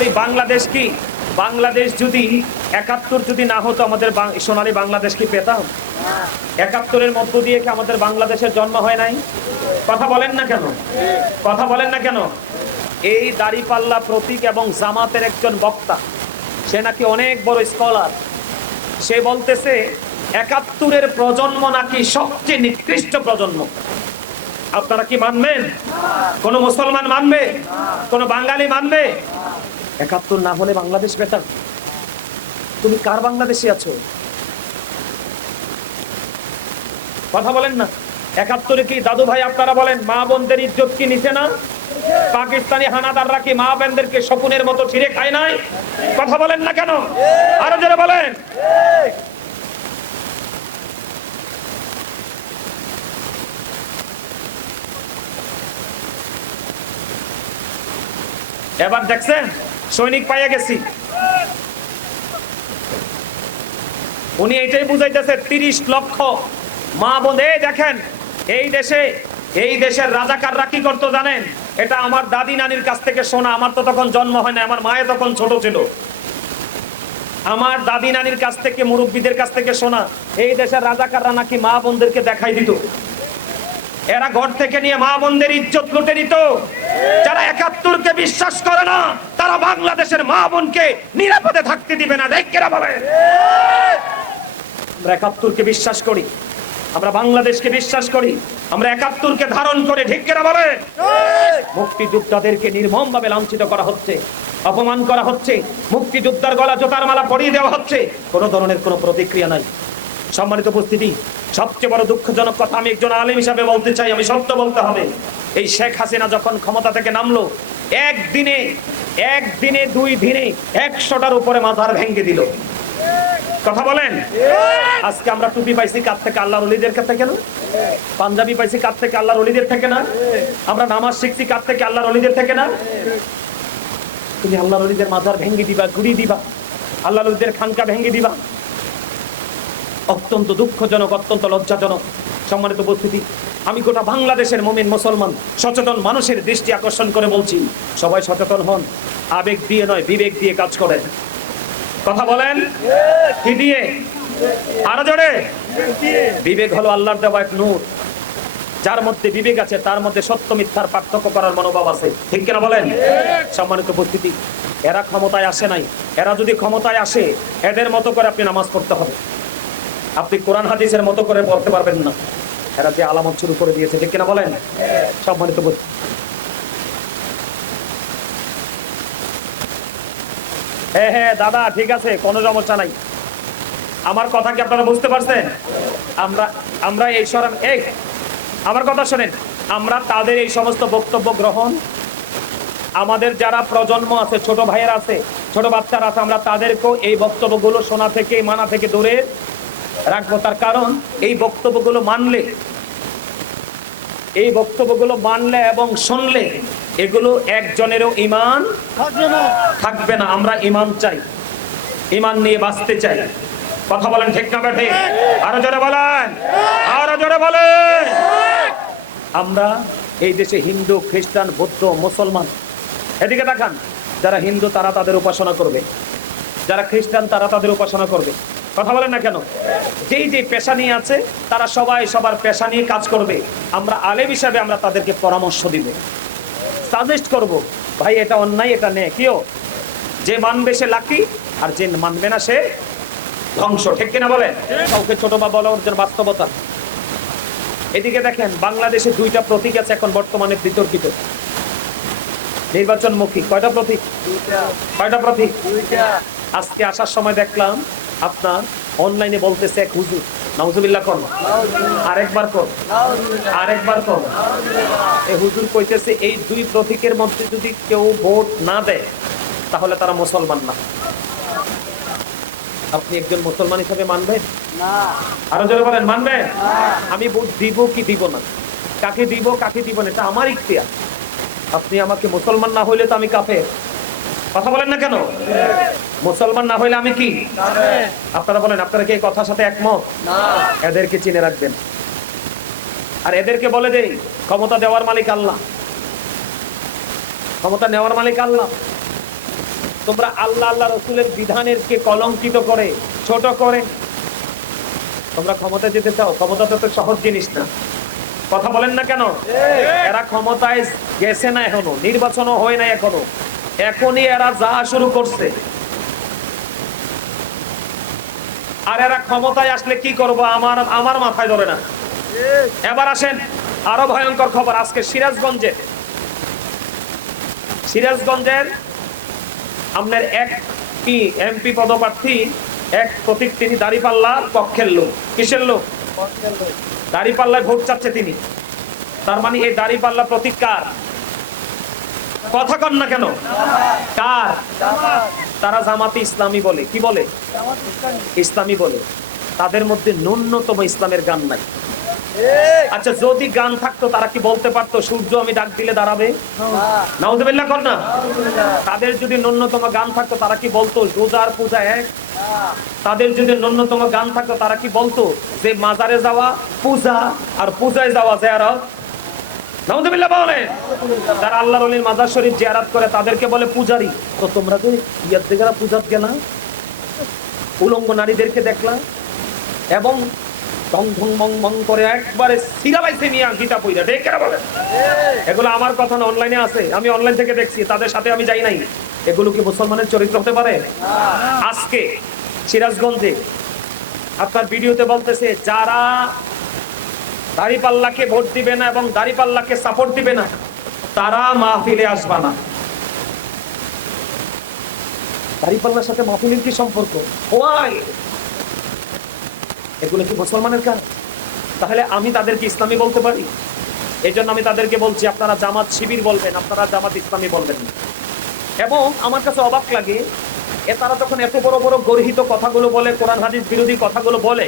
করি বাংলাদেশ কি, বাংলাদেশ যদি ৭১ যদি না হতো আমাদের সোনালী বাংলাদেশ কি পেতাম? ৭১-এর মধ্য দিয়ে কি আমাদের বাংলাদেশের জন্ম হয় নাই? কথা বলেন না কেন? কথা বলেন না কেন? এই দাড়িপাল্লা প্রতীক এবং জামাতের একজন বক্তা, সে নাকি অনেক বড় স্কলার, সে বলতেছে ৭১-এর প্রজন্ম নাকি সবচেয়ে নিকৃষ্ট প্রজন্ম। আপনারা কি মানবেন? কোন মুসলমান মানবে? কোন বাঙালি মানবে? ৭১ না হলে বাংলাদেশ পেতাম? তুমি কার বাংলাদেশে আছো? কথা বলেন না। ৭১-এ কি দাদু ভাই আপনারা বলেন মা বোনদের ইজ্জত কি নিছে না? পাকিস্তানি হানাদাররা কি মা বোনদেরকে শকুনের মতো ছিঁড়ে খায় নাই? কথা বলেন না কেন? আরো জোরে বলেন। এবার দেখছেন সৈনিক পাইয়া গেছি, উনি এটাই বুঝাইতেছে ৩০ লক্ষ মা বোন। দেখেন এই দেশের রাজাকাররা কি করতো জানেন? এটা আমার দাদি নানির কাছ থেকে শোনা, আমার তো তখন জন্ম হয় না, আমার মায়ে তখন ছোট ছিল। আমার দাদি নানির কাছ থেকে, মুরব্বীদের কাছ থেকে শোনা, এই দেশের রাজাকাররা নাকি মা বোনদেরকে দেখাই দিত। এরা ঘর থেকে নিয়ে মা বোনদের ইজ্জত লুটে নিত। যারা ৭১-কে বিশ্বাস করে না তারা বাংলাদেশের মা বোনকে নিরাপদে থাকতে দিবে না। দেখেরা বলে আমরা ৭১-কে বিশ্বাস করি, আমরা বাংলাদেশকে বিশ্বাস করি, আমরা ৭১-কে ধারণ করে। ঠিকরা বলে মুক্তিযোদ্ধাদেরকে নির্মমভাবে লাঞ্ছিত করা হচ্ছে, অপমান করা হচ্ছে, মুক্তিযোদ্ধার গলা জোতার মালা পরিয়ে দেওয়া হচ্ছে, কোনো ধরনের কোনো প্রতিক্রিয়া নাই। সম্মানিত উপস্থিতি, সবচেয়ে বড় দুঃখজনক কথা আমি একজন আলেম হিসাবে বলতে চাই, আমি সত্য বলতে হবে। এই শেখ হাসিনা যখন ক্ষমতা থেকে নামলো, একদিনে ২ দিনে ১০০টার উপরে মাজার ভেঙে দিল। কথা বলেন। আজকে আমরা টুপি পাইছি কার থেকে? আল্লাহর ওলিদের কাছ থেকে না? পাঞ্জাবি পাইছি কার থেকে? আল্লাহর ওলিদের থেকে না? আমরা নামাজ শিখছি কার থেকে? আল্লাহর ওলিদের থেকে না? তুমি আল্লাহর ওলিদের মাজার ভেঙে দিবা, গুড়ি দিবা, আল্লাহর ওলিদের খানকা ভেঙে দিবা। অত্যন্ত দুঃখজনক, অত্যন্ত লজ্জাজনক। সম্মানিত উপস্থিতি, আমি গোটা বাংলাদেশের মুমিন মুসলমান সচেতন মানুষের দৃষ্টি আকর্ষণ করে বলছি, সবাই সচেতন হন। আবেগ দিয়ে নয়, বিবেক দিয়ে কাজ করেন। কথা বলেন। কি দিয়ে? আরো জোরে। বিবেক হলো আল্লাহর দেওয়া এক নূর। যার মধ্যে বিবেক আছে তার মধ্যে সত্য মিথ্যার পার্থক্য করার মনোভাব আছে। ঠিক কিনা বলেন? সম্মানিত উপস্থিতি, এরা ক্ষমতায় আসে নাই। এরা যদি ক্ষমতায় আসে, এদের মতো করে আপনি নামাজ পড়তে হবে, আপনি কোরআন হাদিসের মতো করে পড়তে পারবেন না। এরা যে আলামত শুরু করে দিয়েছে। ঠিক কিনা বলেন? সম্মানিত উপস্থিতি, হ্যাঁ দাদা ঠিক আছে, কোনো সমস্যা নাই। আমার কথা কি আপনারা বুঝতে পারছেন? আমরা এই আমার কথা শোনেন, আমরা তাদের এই সমস্ত বক্তব্য গ্রহণ, আমাদের যারা প্রজন্ম আছে, ছোট ভাইয়ের আছে, ছোট বাচ্চারা আছে, আমরা তাদেরকেও এই বক্তব্যগুলো শোনা থেকে, মানা থেকে দূরে রাখবো। তার কারণ এই বক্তব্যগুলো মানলে এবং শুনলে এগুলো একজনেরও ঈমান থাকবে না। আমরা ঈমান চাই, ঈমান নিয়ে বাঁচতে চাই। কথা বলেন ঠিক না বেঠে? আরো জোরে বলেন, আরো জোরে বলেন। আমরা এই দেশে হিন্দু, খ্রিস্টান, বৌদ্ধ, মুসলমান, এদিকে দেখান, যারা হিন্দু তারা তাদের উপাসনা করবে, যারা খ্রিস্টান তারা তাদের উপাসনা করবে। কথা বলেন না কেন? যে পেশা নিয়ে আছে তারা সবাই সবার পেশা নিয়ে কাজ করবে। আমরা আলেম হিসাবে আমরা তাদেরকে পরামর্শ দিব, সাজেস্ট করব, ভাই এটা অন্যায়, এটা নেই। কেউ যে মানবে সে লাকি, আর যে মানবে না সে ধ্বংস। ঠিক কিনা বলেন? কাউকে ছোট বা বলা ওর বাস্তবতা। এদিকে দেখেন, বাংলাদেশে 2টা প্রতীক আছে এখন বর্তমানে বিতর্কিত, নির্বাচনমুখী। কয়টা প্রতীক? কয়টা প্রতীক? আজকে আসার সময় দেখলাম আপনার অনলাইনে বলতেছে এক হুজুর, নাউজুবিল্লাহ কর, আরেকবার কর, আরেকবার কর। এই হুজুর কইতেছে এই 2 প্রতীকের মধ্যে যদি কেউ ভোট না দেয় তাহলে তারা মুসলমান না। আপনি একজন মুসলমান হিসেবে মানবেন? না। আরো জোরে বলেন, মানবেন? আমি ভোট দিব কি দিব না, কাকে দিব কাকে দিব না, এটা আমার ইখতিয়ার। আপনি আমাকে মুসলমান না হইলে তো আমি কাফের। কথা বলেন না কেন? মুসলমান না হইলে আমি কি? আপনারা বলেন, আপনারা কি এই কথার সাথে একমত? না। এদেরকে চিনে রাখবেন। আর এদেরকে বলে দেই, ক্ষমতা দেওয়ার মালিক আল্লাহ, ক্ষমতা নেওয়ার মালিক আল্লাহ। তোমরা আল্লাহ আল্লাহ রসুলের বিধানের কে কলঙ্কিত করে, ছোট করে তোমরা ক্ষমতা যেতে চাও? ক্ষমতা তো সহজ জিনিস না, কথা বলেন না কেন? এরা ক্ষমতায় গেছে না, এখনো নির্বাচনও হয় না, এখনো এখনই এরা যা শুরু করছে। আর এরা ক্ষমতায় আসলে কি করবো আমার মাথায় ধরে না। এবার আসেন আরো ভয়ঙ্কর খবর। আজকে সিরাজগঞ্জের আপনার এক এমপি পদপ্রার্থী এক প্রতীক, তিনি দাঁড়িপাল্লার পক্ষের লোক। কিসের লোক? দাঁড়িপাল্লায় ভোট চাচ্ছে তিনি। তার মানে এই দাঁড়িপাল্লা প্রতীক কার? কথা কন না কেন? কার? তারা জামাতে ইসলামী বলে। কি বলে? ইসলামী বলে। তাদের মধ্যে ন্যূনতম ইসলামের গান নাই। আচ্ছা, যদি গান থাকতো তারা কি বলতে পারতো সূর্য আমি ডাক দিলে দাঁড়াবে? নাউজুবিল্লাহ কর না। তাদের যদি ন্যূনতম গান থাকতো তারা কি বলতো রোজার পূজা এক? তাদের যদি ন্যূনতম গান থাকতো তারা কি বলতো যে মাজারে যাওয়া পূজা আর পূজায় যাওয়া জিয়ারত? নাউজুবিল্লাহ বলে। যারা আল্লাহর ওলির মাজার শরীফ জিয়ারত করে তাদেরকে বলে পূজারি। তো তোমরা যে ইয়ার দিকে পূজাত গেলা, উলঙ্গ নারীদেরকে দেখলা এবং ঢং ঢং মং মং করে একবারে সিরালাইছে নিয়ে গীতা পড়া, ঠিক কেন বলেন? এগুলো আমার কথা না, অনলাইনে আছে, আমি অনলাইন থেকে দেখছি, তাদের সাথে আমি যাই নাই। এগুলো কি মুসলমানের চরিত্র হতে পারে? আজকে সিরাজগঞ্জে আপনার ভিডিওতে বলতেছে যারা দাঁড়িপাল্লাকে ভোট দিবে না এবং দাঁড়িপাল্লাকে সাপোর্ট দিবে না তারা মাহফিলে আসবে না। দাঁড়িপাল্লার সাথে মাহফিলের কি সম্পর্ক? এগুলো কি মুসলমানের কাজ? তাহলে আমি তাদেরকে ইসলামী বলতে পারি? এই জন্য আমি তাদেরকে বলছি আপনারা জামাত শিবির বলবেন, আপনারা জামাত ইসলামী বলবেন না। এবং আমার কাছে অবাক লাগে তারা যখন এত বড় বড় গর্হিত কথাগুলো বলে, কোরআন হাদিস বিরোধী কথাগুলো বলে,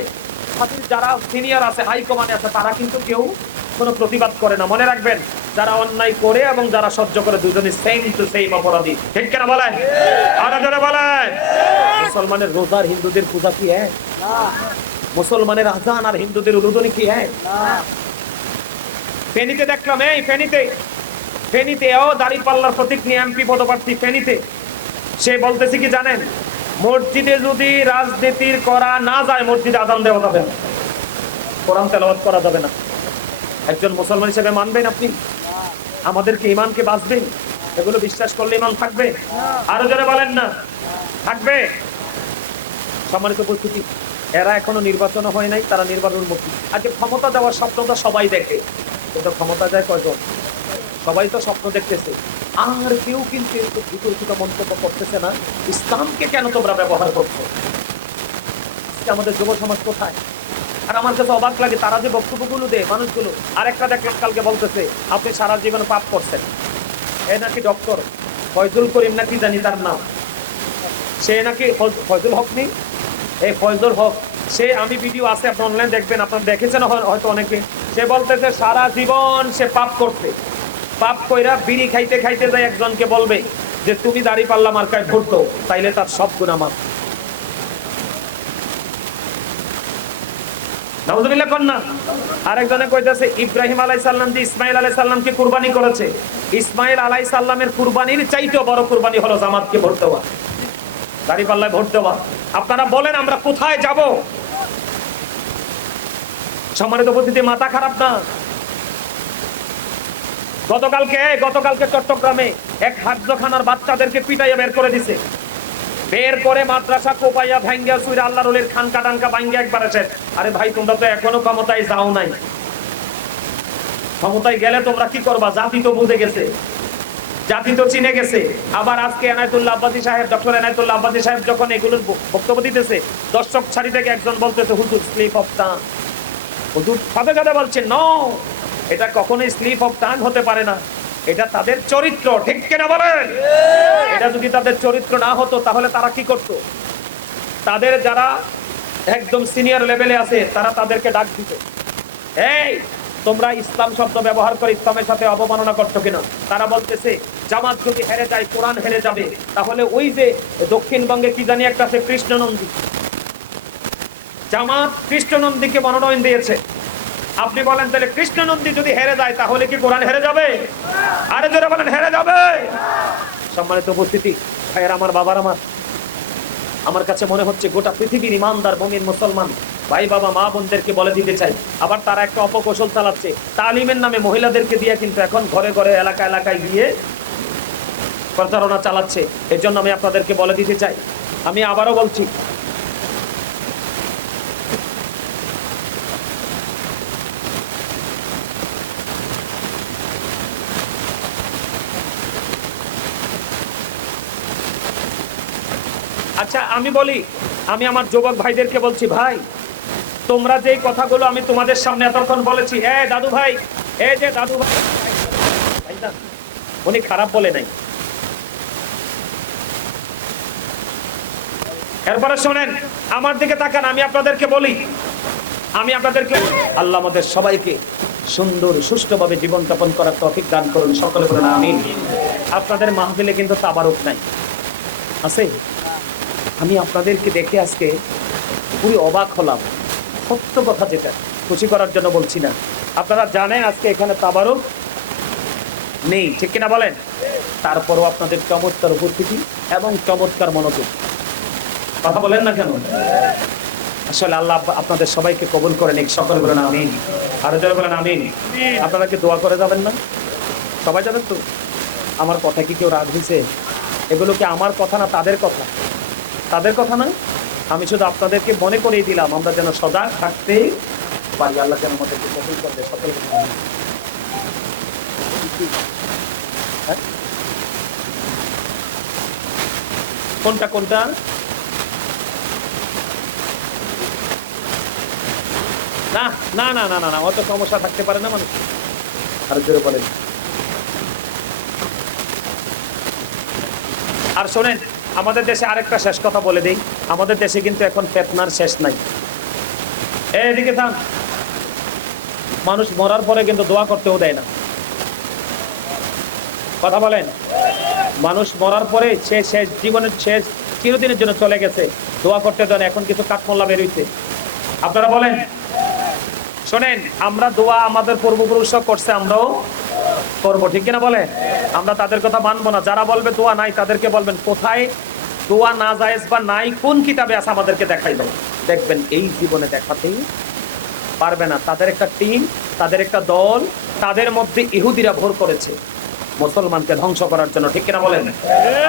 যারা সিনিয়র আছে, হাইকমান্ডে আছে, তারা কিন্তু কেউ কোনো প্রতিবাদ করে না। মনে রাখবেন, যারা অন্যায় করে এবং যারা সহ্য করে দুজনই সেম টু সেম অপরাধী, ঠিক কেন বলেন? আর যারা বলেন মুসলমানের রোজার হিন্দুদের পূজা কি এক? মুসলমানের আজান আর হিন্দুদের উলুদনি কি এক? ফেনীতে দেখলাম, এই ফেনীতে দাঁড়িপাল্লার প্রতীক নিয়ে এমপি পদপ্রার্থী ফেনীতে, সে বলতেছে কি জানেন? মসজিদে যদি রাজনীতির করা না যায় মসজিদে আজান দেওয়া যাবে না, কোরআন তেলাওয়াত করা যাবে না। একজন মুসলমান হিসেবে মানবেন আপনি? আমাদেরকে ইমানকে বাঁচবেন? এগুলো বিশ্বাস করলে ইমান থাকবে? আরো জোরে বলেন না, থাকবে? সম্মানিত উপস্থিতি, এরা এখনো নির্বাচন হয় নাই, তারা নির্বাচন মুক্তি। আজকে ক্ষমতা দেওয়ার স্বপ্নটা সবাই দেখে, কিন্তু ক্ষমতা যায় কয়জন? সবাই তো স্বপ্ন দেখতেছে, আর কেউ কিন্তু বিতর্কিত মন্তব্য করতেছে না। ইসলামকে কেন তোমরা ব্যবহার করছো? আমাদের যুব সমাজ কোথায়? আর আমার কাছে অবাক লাগে তারা যে বক্তব্যগুলো দেয় মানুষগুলো। আরেকটা দেখলাম কালকে বলতেছে আপনি সারা জীবন পাপ করছেন। এ নাকি ডক্টর ফয়জুল করিম নাকি জানি তার নাম, সে নাকি ফয়জুল হক নেই, এই ফয়জুল হক, সে, আমি ভিডিও আছে আপনি অনলাইন দেখবেন, আপনারা দেখেছেন হয়তো অনেকে। সে বলতেছে সারা জীবন সে পাপ করছে, পাপ কইরা বিড়ি খাইতে খাইতে যায় একজনকে বলবে যে তুমি দাঁড়িপাল্লা মার্কায় ভোট দাও, তাইলে তার সব গুনাহ মাফ। নাউজুবিল্লাহ কর না। আরেকজনে কইতাছে ইব্রাহিম আলাইহিস সালাম যে ইসমাইল আলাইহিস সালামকে কুরবানি করেছে, ইসমাইল আলাইহিস সালামের কুরবানির চাইতেও বড় কুরবানি হলো জামাতকে ভোট দেওয়া, দাঁড়িপাল্লায় ভোট দেওয়া। আপনারা বলেন আমরা কোথায় যাব? সম্মানিত উপস্থিতি, মাথা খারাপ না? গতকালকে চট্টগ্রামে এক হাফজখানার বাচ্চাদেরকে পিটাইয়া বের করে দিছে, বের করে মাদ্রাসা কোপাইয়া ভাঙ্গিয়া সুইরা আল্লাহর ওলির খানকা টানকা ভাঙ্গিয়া একবার এসে। আরে ভাই, তোমরা তো এখনো ক্ষমতায় যাও নাই, ক্ষমতায় গেলে তোমরা কি করবা? জাতি তো বুঝে গেছে, জাতি তো চিনে গেছে। আবার আজকে এনায়েতুল্লাহ আব্বাসী সাহেব, ডক্টর এনায়েতুল্লাহ আব্বাসী সাহেব যখন এগুলোর বক্তব্য দিতেছে, দর্শক সারি থেকে একজন বলতেছে হুজুর স্লিপ অফ টাং। হুজুর সাথে সাথে বলছে নো, এটা কখনোই স্লিপ অফ টাং হতে পারে না, এটা তাদের চরিত্র, ঠিক কিনা বলেন? এটা যদি তাদের চরিত্র না হতো তাহলে তারা কি করত? তাদের যারা একদম সিনিয়র লেভেলে আছে তারা তাদেরকে ডাক দিত, এই তোমরা ইসলাম শব্দ ব্যবহার করে ইসলামের সাথে অবমাননা করছো কিনা? তারা বলতেছে জামাত যদি হেরে যায়, কোরআন হেরে যাবে, তাহলে ওই যে দক্ষিণবঙ্গে কি জানি একটা আছে কৃষ্ণনন্দী, জামাত কৃষ্ণনন্দীকে মনোনয়ন দিয়েছে। আপনি বলেন তাহলে কৃষ্ণনন্দী যদি হেরে যায় তাহলে কি কোরআন হেরে যাবে? আরে যারা বলেন হেরে যাবে। সম্মানিত উপস্থিতি, ভাইয়ের আমার, বাবার আমার কাছে মনে হচ্ছে গোটা পৃথিবীর ইমানদার মুমিন মুসলমান ভাই বাবা মা বোনদেরকে বলে দিতে চাই, আবার তারা একটা অপকৌশল চালাচ্ছে তালিমের নামে মহিলাদেরকে দিয়ে, কিন্তু এখন ঘরে ঘরে এলাকায় গিয়ে প্রচারণা চালাচ্ছে। এর জন্য আমি আপনাদেরকে বলে দিতে চাই, আমি আবারও বলছি, আচ্ছা আমি বলি, আমি আমার যুবক ভাইদেরকে বলছি, ভাই তোমরা যে কথাগুলো আমি তোমাদের সামনে এতক্ষণ বলেছি, দাদু ভাই, এই যে দাদু ভাই, উনি খারাপ বলে নাই। এরপরে শোনেন, আমার দিকে তাকান, আমি আপনাদেরকে বলি, আল্লাহ আমাদের সবাইকে সুন্দর সুষ্ঠুভাবে জীবন যাপন করার তৌফিক দান করুন, সকলে বলেন আমিন। আপনাদের মাহফিলে কিন্তু তাবারুক নাই, আছে? আমি আপনাদেরকে দেখে আজকে পুরো অবাক হলাম, সত্য কথা, যেটা খুশি করার জন্য বলছি না। আপনারা জানেন আজকে এখানে তাবারুক নেই, ঠিক কিনা বলেন? তারপরও আপনাদের চমৎকার উপস্থিতি এবং চমৎকার মনোযোগ, কথা বলেন না কেন? আসলে আল্লাহ আপনাদের সবাইকে কবুল করে নিক, সকলে বলেন আমিন। আরো যারা বলেন আমিন। আপনারা কি দোয়া করে যাবেন না? সবাই যাবেন তো? আমার কথা কি কেউ রাগ হয়েছে? এগুলো কি আমার কথা না তাদের কথা? তাদের কথা না, আমি শুধু আপনাদেরকে মনে করিয়ে দিলাম আমরা যেন সজাগ থাকতে পারি। আল্লাহ যেন আমাদেরকে কবুল করবে, সকলে কোনটা কোনটা? না না না না না, অত সমস্যা থাকতে পারে না মানুষ। আর জোরে বলেন। আর শোনেন, আমাদের দেশে আরেকটা শেষ কথা বলে দেই, আমাদের দেশে কিন্তু এখন ফিতনার শেষ নাই। এদিকে থাম, মানুষ মরার পরে কিন্তু দোয়া করতেও দেয় না, কথা বলেন? মানুষ মরার পরে সে শেষ জীবনের শেষ চিরদিনের জন্য চলে গেছে, দোয়া করতে দেন। এখন কিছু কাঠমোল্লা বের হইছে, আপনারা বলেন। শোনেন, আমরা দোয়া আমাদের পূর্বপুরুষরা করছে, আমরাও করবো, ঠিক কিনা বলেন? আমরা তাদের কথা মানবো না। যারা বলবে দোয়া নাই, তাদেরকে বলবেন কোথায় দোয়া না জায়েজ বা নাই, কোন কিতাবে আছে আমাদেরকে দেখাই দাও। দেখবেন এই জীবনে দেখাতেই পারবে না। তাদের একটা টিম, তাদের একটা দল, তাদের মধ্যে ইহুদিরা ভর করেছে মুসলমানকে ধ্বংস করার জন্য, ঠিক কিনা বলেন?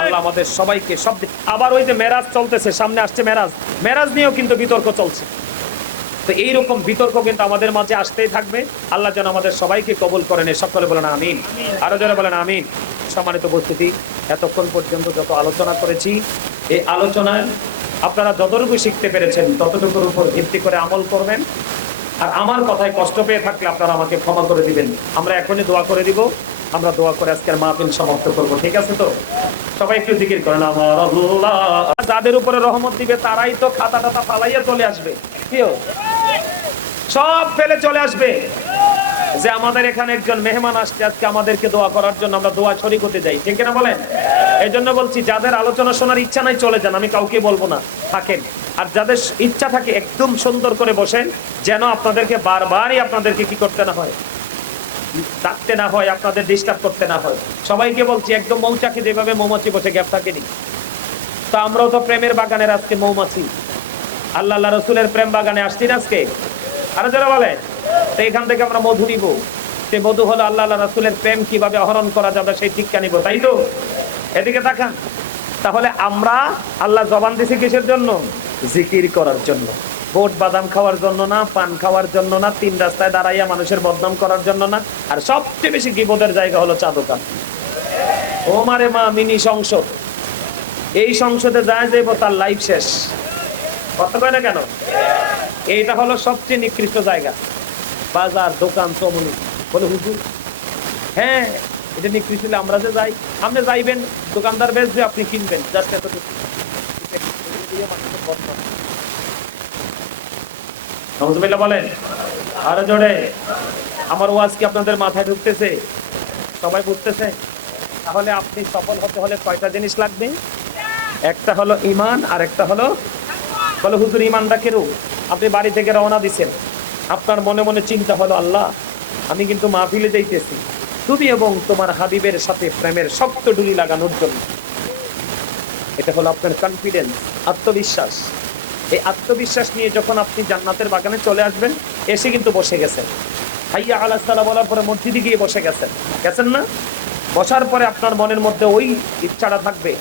আল্লাহ আমাদের সবাইকে সব। আবার ওই যে মেরাজ চলতেছে, সামনে আসছে মেরাজ নিয়েও কিন্তু বিতর্ক চলছে। তো এইরকম বিতর্ক কিন্তু আমাদের মাঝে আসতেই থাকবে। আল্লাহ যেন আমাদের সবাইকে কবুল করেন, সকলে বলেন আমিন। আরো যারা বলেন আমিন। সম্মানিত উপস্থিতি, এতক্ষণ পর্যন্ত যত আলোচনা করেছি, এই আলোচনায় আপনারা যতটুকু শিখতে পেরেছেন ততটুকুর উপর ভিত্তি করে আমল করবেন। আর আমার কথায় কষ্ট পেয়ে থাকলে আপনারা আমাকে ক্ষমা করে দিবেন। আমরা এখনই দোয়া করে দিব, আমরা দোয়া করে আজকের মাহফিল সমাপ্ত করব, ঠিক আছে তো? সবাই একটু জিকির করেন, আমার আল্লাহ। যাদের উপরে রহমত দিবে তারাই তো খাতা টাতা ফালাইয়া চলে আসবে, কেউ সব ফেলে চলে আসবে। যে আমাদের এখানে একজন মেহমান আসছে আজকে আমাদেরকে দোয়া করার জন্য, আমরা দোয়া শরীক হতে যাই, ঠিক না বলেন? এই জন্য বলছি, যাদের আলোচনা শোনার ইচ্ছা নাই চলে যান, আমি কাউকে বলবো না, থাকেন। আর যাদের ইচ্ছা থাকে একদম সুন্দর করে বসেন, যেন আপনাদেরকে বারবারই আপনাদেরকে কি করতে না হয়, ডাকতে না হয়, আপনাদের ডিস্টার্ব করতে না হয়। সবাইকে বলছি, একদম মৌচাকে যেভাবে মৌমাছি বসে গ্যাপ থাকেনি, তো আমরাও তো প্রেমের বাগানের আজকে মৌমাছি, আল্লাহ আল্লাহ রসুলের প্রেম বাগানে আসছি না আজকে। আরো যারা বলে, তো এখান থেকে আমরা মধু নিব, সে মধু হলো আল্লাহ আল্লাহ রসুলের প্রেম কিভাবে আহরণ করা যাবে সেই শিক্ষা নিব, তাই তো? এদিকে তাকান। তাহলে আমরা আল্লাহ জবান দিছি কিসের জন্য? জিকির করার জন্য। ভোট বাদাম খাওয়ার জন্য না, পান খাওয়ার জন্য না, তিন রাস্তায় দাঁড়াইয়া মানুষের বদনাম করার জন্য না। আর সবচেয়ে বেশি বিপদের জায়গা হলো চা দোকান। ও মারে মা, মিনি সংসদ, এই সংসদে যায় যাইব তার লাইফ শেষ, কথা কয় না কেন? এইটা হলো সবচেয়ে নিকৃষ্ট জায়গা। বাজার দোকান চমনি বলে হুজুর, হ্যাঁ এটা নিকৃষ্ট। আমরা যে যাই, আপনি যাইবেন, দোকানদার বেচবে, আপনি কিনবেন, জাস্ট এতটুকু। বলেন আরো জোরে। আমার ওয়াজ কি আপনাদের মাথায় ঢুকতেছে? সবাই বুঝতেছে? তাহলে আপনি সফল হতে হলে কয়টা জিনিস লাগবে? একটা হলো ইমান, আর একটা হলো, বলে হুজুর ইমানটা কেরু? আপনি বাড়ি থেকে রওনা দিচ্ছেন, আপনার মনে মনে চিন্তা হলো, আল্লাহ আমি কিন্তু মাহফিলে যাইতেছি তুমি এবং তোমার হাবিবের সাথে প্রেমের শক্ত ডুলি লাগানোর জন্য। এটা হলো আপনার কনফিডেন্স, আত্মবিশ্বাস। এই আত্মবিশ্বাস নিয়ে যখন আপনি জান্নাতের বাগানে চলে আসবেন, এসে কিন্তু বসে গেছেন, হাইয়া আলাস সালাহ বলার পরে মসজিদে গিয়ে বসে গেছেন না? বসার পরে আপনার মনের মধ্যে ওই ইচ্ছাটা থাকবে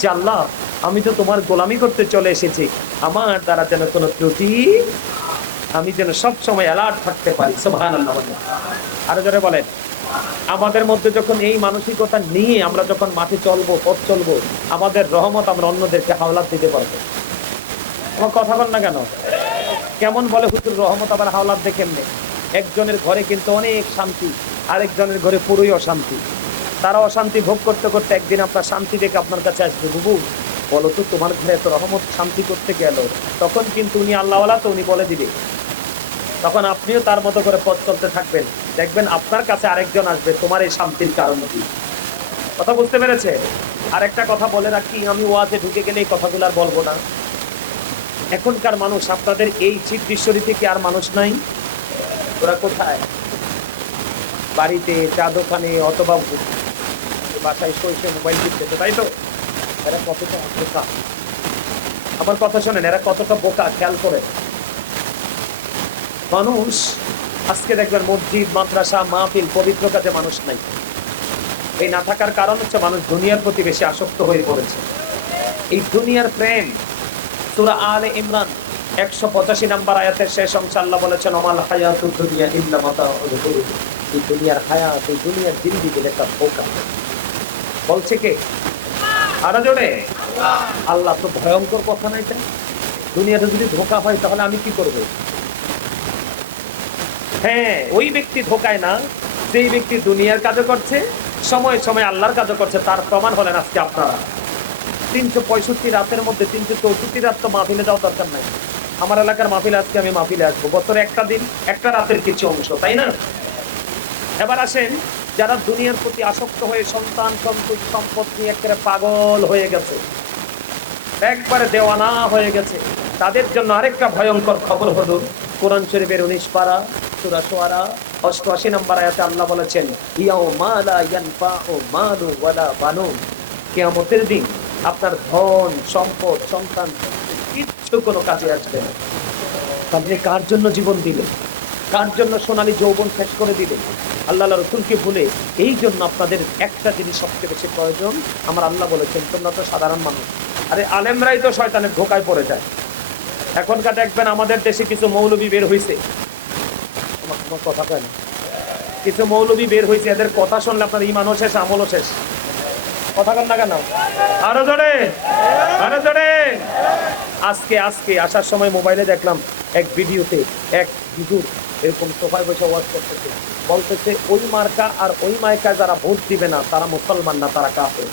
যে আল্লাহ, আমি তো তোমার গোলামি করতে চলে এসেছি, আমার দ্বারা যেন কোনো ত্রুটি, আমি যেন সব সময় অ্যালার্ট থাকতে পারি। সুবহানাল্লাহ। আরো জোরে বলেন। আমাদের মধ্যে যখন এই মানসিকতা নিয়ে আমরা যখন মাঠে চলবো, পথ চলবো, আমাদের রহমত আমরা অন্যদেরকে হাওলাত দিতে পারবো। আমার কথা বল না কেন? কেমন বলে হুজুর, রহমত আবার হাওলাত দেখেন নে? একজনের ঘরে কিন্তু অনেক শান্তি, আরেকজনের ঘরে পুরোই অশান্তি। তারা অশান্তি ভোগ করতে করতে একদিন আপনার শান্তি দেখে আপনার কাছে আসবে, বুবু বলো তো তোমার ঘরে এত রহমত শান্তি করতে গেল। তখন কিন্তু উনি আল্লাহওয়ালা, তো উনি বলে দিবে। তখন আপনিও তার মতো করে পথ চলতে থাকবেন, দেখবেন আপনার কাছে আরেকজন আসবে, তোমার এই শান্তির কারণ কি। কথা বুঝতে পেরেছে? আর একটা কথা বলে রাখি, আমি ওয়াজে ঢুকে গেলে এই কথাগুলো আর বলবো না। এখনকার মানুষ, আপনাদের এই চিত্তেশ্বরী থেকে আর মানুষ নাই? ওরা কোথায়? বাড়িতে, চা দোকানে, অথবা বাসায় শৈশে মোবাইল টিপতেছে, তাই তো? এরা কতটা বোকা, আমার কথা শোনেন, এরা কতটা বোকা খেয়াল করে। মানুষ আজকে দেখবেন মসজিদ, মাদ্রাসা, মাহফিল, পবিত্র কাজে মানুষ নাই। এই না থাকার কারণ হচ্ছে মানুষ দুনিয়ার প্রতি বেশি আসক্ত হয়ে পড়েছে। এই দুনিয়ার প্রেম। সূরা আলে ইমরান 185 নম্বর আয়াতের শেষ অংশে আল্লাহ বলেছেন, ওমাল হায়াতুদ দুনিয়া ইল্লা মাতাউল গুরুর। এই দুনিয়ার হায়াত, এই দুনিয়ার জিন্দেগি একটা ধোঁকা। বলছে কে? আরো জোরে। আল্লাহ। তো ভয়ঙ্কর কথা নাই? তাই দুনিয়াতে যদি ধোঁকা হয় তাহলে আমি কি করব? হ্যাঁ, ওই ব্যক্তি ধোঁকায় না, যেই ব্যক্তি দুনিয়ার কাজও করছে, সময়ে সময়ে আল্লাহর কাজও করছে। তার প্রমাণ হলেন আজকে আপনারা। 365 রাতের মধ্যে 364 রাত তো মাহফিলে যাওয়ার দরকার নাই। আমার এলাকার মাহফিলে আজকে আমি মাহফিলে আসবো, বছরে একটা দিন, একটা রাতের কিছু অংশ, তাই না? এবার আসেন, যারা দুনিয়ার প্রতি আসক্ত হয়ে সন্তান সন্ততি সম্পদ নিয়ে একেবারে পাগল হয়ে গেছে, একবারে দেওয়ানা হয়ে গেছে, তাদের জন্য আরেকটা ভয়ঙ্কর খবর হলো, কোরআন শরীফের 19 পারা সূরা শুআরা 88 নম্বর আয়াতে আল্লাহ বলেছেন, ইয়াউমা লা ইয়ানফাউ মালু ওয়ালা বানুন। কিয়ামতের দিন আপনার ধন সম্পদ সন্তান কিচ্ছু কোনো কাজে আসবে না। আপনি কার জন্য জীবন দিলেন? কার জন্য সোনালী যৌবন শেষ করে দিলেন? আল্লাহ রাসূলকে ভুলে। এই জন্য আপনাদের একটা জিনিস সবচেয়ে বেশি প্রয়োজন। আমার আল্লাহ বলেছেন, তোমরা তো সাধারণ মানুষ। আরে আলেমরাই তো শয়তানের ধোকায় পড়ে যায়। এখনকার দেখবেন আমাদের দেশে কিছু মৌলবী বের হয়েছে, আমার কথা কয় না, কিছু মৌলবী বের হয়েছে, এদের কথা শুনলে আপনার ইমানও শেষ, আমলও শেষ। কথা কন না কেন? আরো জোরে, আরো জোরে। আজকে আসার সময় মোবাইলে দেখলাম এক ভিডিওতে এক হুজুর এরকম সোফায় বসে ওয়াজ করতেছে, বলতেছে ওই মার্কা আর ওই মার্কা যারা ভোট দিবে না তারা মুসলমান না, তারা কাফের।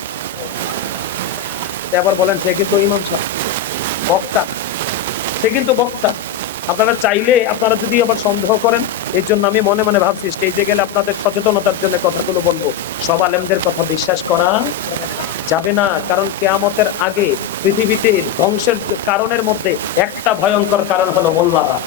এবার বলেন, সে কিন্তু ইমাম সাহেব, বক্তা, সে কিন্তু বক্তা। আপনারা চাইলে, আপনারা যদি আবার সন্দেহ করেন, এই জন্য আমি মনে মনে ভাবছি স্টেজে গেলে আপনাদের সচেতনতার জন্য কথাগুলো বলবো। সব আলেমদের কথা বিশ্বাস করা যাবে না, কারণ কিয়ামতের আগে পৃথিবীতে ধ্বংসের কারণের মধ্যে একটা ভয়ঙ্কর কারণ হলো মোল্লারা।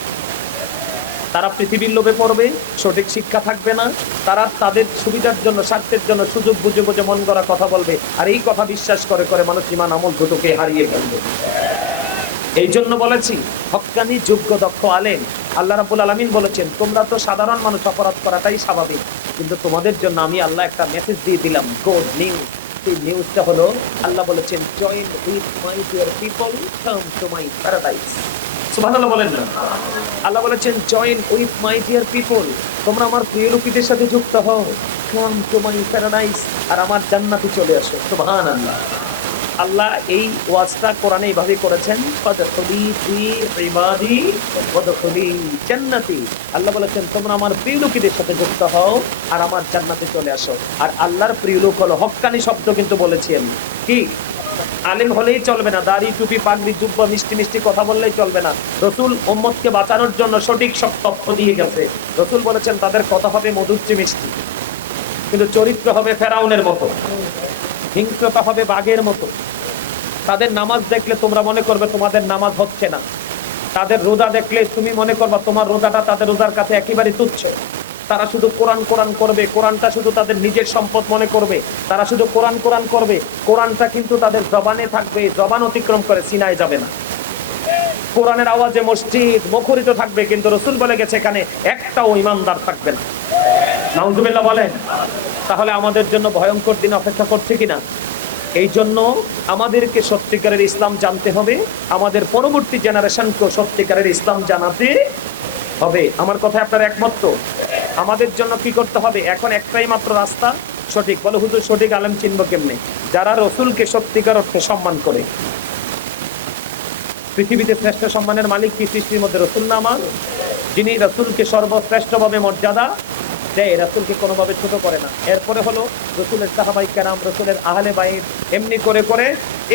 তারা পৃথিবীর লোভে পড়বে, সঠিক শিক্ষা থাকবে না, তারা তাদের সুবিধার জন্য, স্বার্থের জন্য সুযোগ বুঝে বুঝে মন গড়া কথা বলবে, আর এই কথা বিশ্বাস করে করে মানুষ ইমান আমল দুটোকে হারিয়ে ফেলবে। এই জন্য বলেছি, হক্কানি যোগ্য দক্ষ আলেম। আল্লাহ রাব্বুল আলামিন বলেছেন, তোমরা তো সাধারণ মানুষ, অপরাধ করাটাই স্বাভাবিক, কিন্তু তোমাদের জন্য আমি আল্লাহ একটা মেসেজ দিয়ে দিলাম, গুড নিউজ। সেই নিউজটা হলো, আল্লাহ বলেছেন, join with my dear people, come to my paradise. সুবহানাল্লাহ বলেন না? আল্লাহ বলেছেন, join with my dear people, তোমরা আমার প্রিয় লোকেদের সাথে যুক্ত হও, কাম টু মাই প্যারাডাইস, আর আমার জান্নাতে চলে আসো। সুবহানাল্লাহ। আল্লাহ এই ওয়াজটা কোরআনে এইভাবে করেছেন, ফাদখুলি ফি ইবাদি ওয়াদখুলি জান্নাতি। আল্লাহ বলেছেন, তোমরা আমার প্রিয় লোকেদের সাথে যুক্ত হও আর আমার জান্নাতে চলে আসো। আর আল্লাহর প্রিয় লোক হলো, হক্কানি শব্দ কিন্তু বলেছেন কি, আলেম হলেই চলবে না, দাড়ি টুপি পাগড়ি জুব্বা মিষ্টি মিষ্টি কথা বললেই চলবে না। রসুল উম্মতকে বাঁচানোর জন্য সঠিক সব তথ্য দিয়ে গেছে। রসুল বলেছেন, তাদের কথা হবে মধুর চেয়ে মিষ্টি, কিন্তু চরিত্র হবে ফেরাউনের মতো, হিংস্রতা হবে বাঘের মতো। তাদের নামাজ দেখলে তোমরা মনে করবে তোমাদের নামাজ হচ্ছে না, তাদের রোজা দেখলে তুমি মনে করবা তোমার রোজাটা তাদের রোজার কাছে একেবারে তুচ্ছ। তারা শুধু কোরআন কোরআন করবে, কোরআনটা শুধু তাদের নিজের সম্পদ মনে করবে, তারা শুধু কোরআন কোরআন করবে, কোরআনটা কিন্তু তাদের জবানে থাকবে, জবান অতিক্রম করে সিনায় যাবে না। কোরআনের আওয়াজে মসজিদ মুখরিত থাকবে, কিন্তু রসুল বলে গেছে এখানে একটাও ইমানদার থাকবে না। নাউজুবিল্লাহ বলেন। তাহলে আমাদের জন্য ভয়ঙ্কর দিন অপেক্ষা করছে কিনা? এই জন্য আমাদেরকে সত্যিকারের ইসলাম জানতে হবে, আমাদের পরবর্তী জেনারেশনকে সত্যিকারের ইসলাম জানাতে হবে। আমার কথা আপনার একমত তো? আমাদের জন্য কি করতে হবে? এখন একটাই মাত্র রাস্তা, সঠিক বলে হুজুর সঠিক আলেম চিনব কেমনে? যারা রসুলকে সত্যিকার অর্থে সম্মান করে। পৃথিবীতে শ্রেষ্ঠ সম্মানের মালিক কি সৃষ্টির মধ্যে? রসুল না আমার? যিনি রসুলকে সর্বশ্রেষ্ঠভাবে মর্যাদা দেয়, রসুলকে কোনোভাবে ছোট করে না। এরপরে হলো রসুলের সাহাবাই কেরাম, রসুলের আহলে বাইত। এমনি করে করে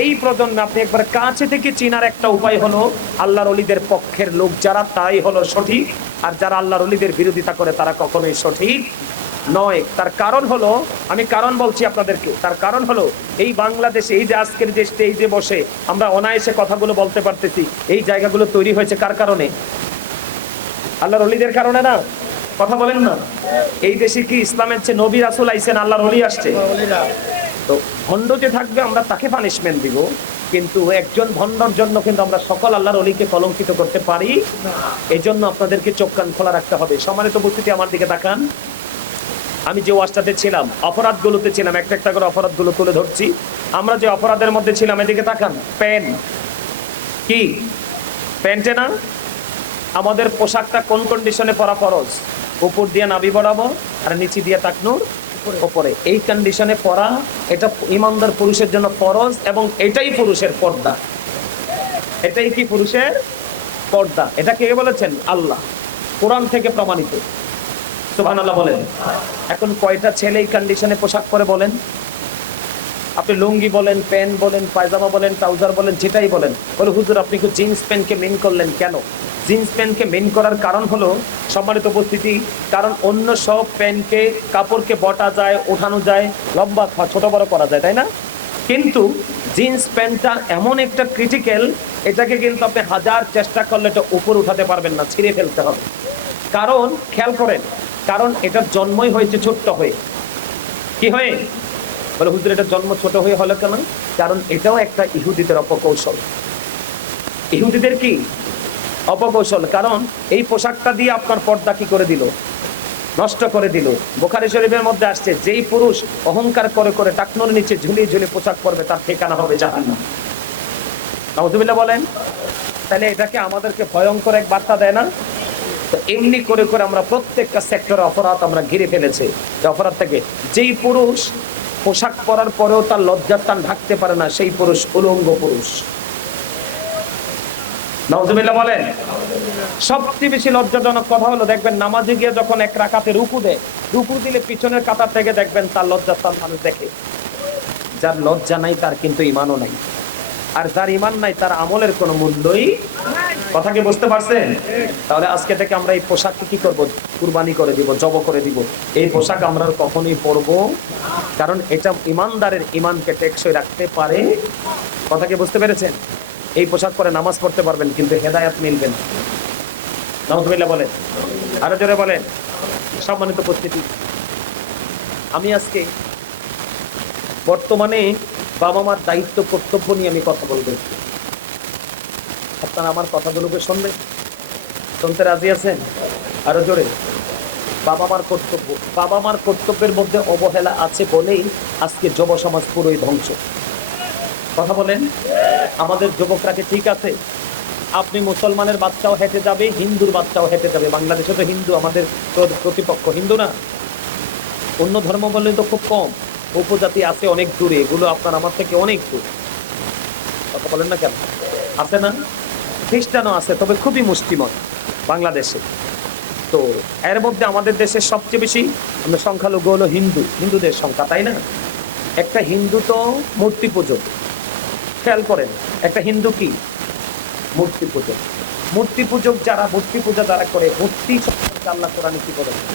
এই প্রজন্মে আপনি একবার কাছে থেকে চিনার একটা উপায় হলো আল্লাহর ওলিদের পক্ষের লোক যারা, তাই হলো সঠিক। আর যারা আল্লাহর ওলিদের বিরোধিতা করে তারা কখনোই সঠিক নয়। তার কারণ হলো, আমি কারণ বলছি আপনাদেরকে, তার কারণ হলো এই বাংলাদেশে এই যে আজকের যে স্টেজে বসে আমরা অনায়াসে কথাগুলো বলতে পারতেছি, এই জায়গাগুলো তৈরি হয়েছে কার কারণে? আল্লাহর ওলিদের কারণে না? কথা বলেন না। এই দেশে কি ইসলামের চেয়ে নবী রাসূল আইছেন, আল্লাহর ওলি আসছে? তো ভণ্ড যে থাকবে আমরা তাকে পানিশমেন্ট দিব, কিন্তু একজন ভণ্ডর জন্য কিন্তু আমরা সকল আল্লাহর ওলিকে কলঙ্কিত করতে পারি। এই জন্য আপনাদেরকে চোখ কান খোলা রাখতে হবে। সম্মানিত উপস্থিতি, আমার দিকে তাকান। আমি যে ওয়াজটাতে ছিলাম, অপরাধগুলোতে ছিলাম, একটা একটা করে অপরাধগুলো তুলে ধরছি। আমরা যে অপরাধের মধ্যে ছিলাম, এদিকে তাকান। প্যান্ট কি? প্যান্টে না আমাদের পোশাকটা কোন কন্ডিশনে পরা ফরজ? উপর দিয়ে নাভি বরাবর আর নিচে দিয়ে টাকনুর উপরে, এই কন্ডিশনে পরা এটা ইমানদার পুরুষের জন্য ফরজ, এবং এটাই পুরুষের পর্দা। এটাই কি পুরুষের পর্দা? এটা কে বলেছেন? আল্লাহ, কোরআন থেকে প্রমাণিত। সুবহানাল্লাহ বলেন। এখন কয়টা ছেলে এই কন্ডিশনে পোশাক পরে বলেন? আপনি লুঙ্গি বলেন, প্যান্ট বলেন, পায়জামা বলেন, ট্রাউজার বলেন, যেটাই বলেন, বলে হুজুর আপনি কি জিন্স প্যান্টকে মেন করলেন কেন? জিন্স প্যান্টকে মেন করার কারণ হলো, সম্মানিত উপস্থিতি, কারণ অন্য সব প্যান্টকে কাপড়কে বটা যায়, ওঠানো যায়, লম্বা ছোট বড় করা যায়, তাই না? কিন্তু জিন্স প্যান্টটা এমন একটা ক্রিটিক্যাল, এটাকে কিন্তু আপনি হাজার চেষ্টা করলে এটা উপর উঠাতে পারবেন না, ছিঁড়ে ফেলতে হবে। কারণ খেয়াল করেন, কারণ এটার জন্মই হয়েছে ছোট্ট হয়ে। কি হয়ে? বলে হুজুর এটা জন্ম ছোট হয়ে হলো কেন? কারণ এটাও একটা ইহুদিদের অপকৌশল। ইহুদিদের কি অপকৌশল? কারণ এই পোশাকটা দিয়ে আপনার পর্দা কি করে দিল? নষ্ট করে দিল। বুখারী শরীফের মধ্যে আসছে, যেই পুরুষ অহংকার করে করে টাকনুর নিচে ঝুলিয়ে ঝুলিয়ে পোশাক পরবে তার ঠিকানা হবে জাহান্নাম। নাউজুবিল্লাহ বলেন। তাহলে এটাকে আমাদেরকে ভয়ঙ্কর এক বার্তা দেয় না? তো এমনি করে করে আমরা প্রত্যেকটা সেক্টরে অপরাধ আমরা ঘিরে ফেলেছি। অপরাধ থেকে যেই পুরুষ পোশাক পরার পরেও তার লজ্জার টান ঢাকতে পারে না, সেই পুরুষ উলঙ্গ পুরুষ। নাউজুবিল্লাহ বলেন। সবচেয়ে বেশি লজ্জাজনক কথা হলো, দেখবেন নামাজে গিয়ে যখন এক রাকাতে রুকু দেয়, রুকু দিলে পিছনের কাতার থেকে দেখবেন তার লজ্জার টান মানুষ দেখে। যার লজ্জা নাই তার কিন্তু ইমানও নাই, আর যার ইমান নাই তার আমলের কোনো মূল্যই। কথা কি বুঝতে পারছেন? তাহলে আজকে থেকে আমরা এই পোশাককে কি করব? কুরবানি করে দিব, জব করে দিব। এই পোশাক আমরা কখনোই পরবো, কারণ এটা ইমানদারের ইমানকে টেকসই রাখতে পারে। কথা কি বুঝতে পেরেছেন? এই পোশাক পরে নামাজ পড়তে পারবেন, কিন্তু হেদায়েত মিলবে না। নাউজুবিল্লাহ বলেন, আরো জোরে বলেন। সম্মানিত উপস্থিতি, আমি আজকে বর্তমানে বাবা মার দায়িত্ব কর্তব্য নিয়ে আমি কথা বলবো। আপনারা আমার কথাগুলোকে শুনবেন? শুনতে রাজি আছেন? আরো জোরে। বাবা মার কর্তব্য, বাবা মার কর্তব্যের মধ্যে অবহেলা আছে বলেই আজকে যুব সমাজ পুরোই ধ্বংস। কথা বলেন, আমাদের যুবকরা কি ঠিক আছে? আপনি মুসলমানের বাচ্চাও হেঁটে যাবে, হিন্দুর বাচ্চাও হেঁটে যাবে। বাংলাদেশে তো হিন্দু আমাদের প্রতিপক্ষ, হিন্দু না, অন্য ধর্ম বললে তো খুব কম, উপজাতি আছে অনেক দূরে, এগুলো আপনার আমার থেকে অনেক দূর। কথা বলেন না কেন? আছে না? খ্রিস্টানও আছে, তবে খুবই মুষ্টিময় বাংলাদেশে। তো এর মধ্যে আমাদের দেশের সবচেয়ে বেশি সংখ্যালঘু হলো হিন্দু, হিন্দুদের সংখ্যা, তাই না? একটা হিন্দু তো মূর্তি পূজক। খেয়াল করেন, একটা হিন্দু কি? মূর্তি পূজক। মূর্তি পূজক যারা, মূর্তি পূজা যারা করে, মূর্তি সম্পর্কে আল্লাহ কোরআনে কি বলেছেন?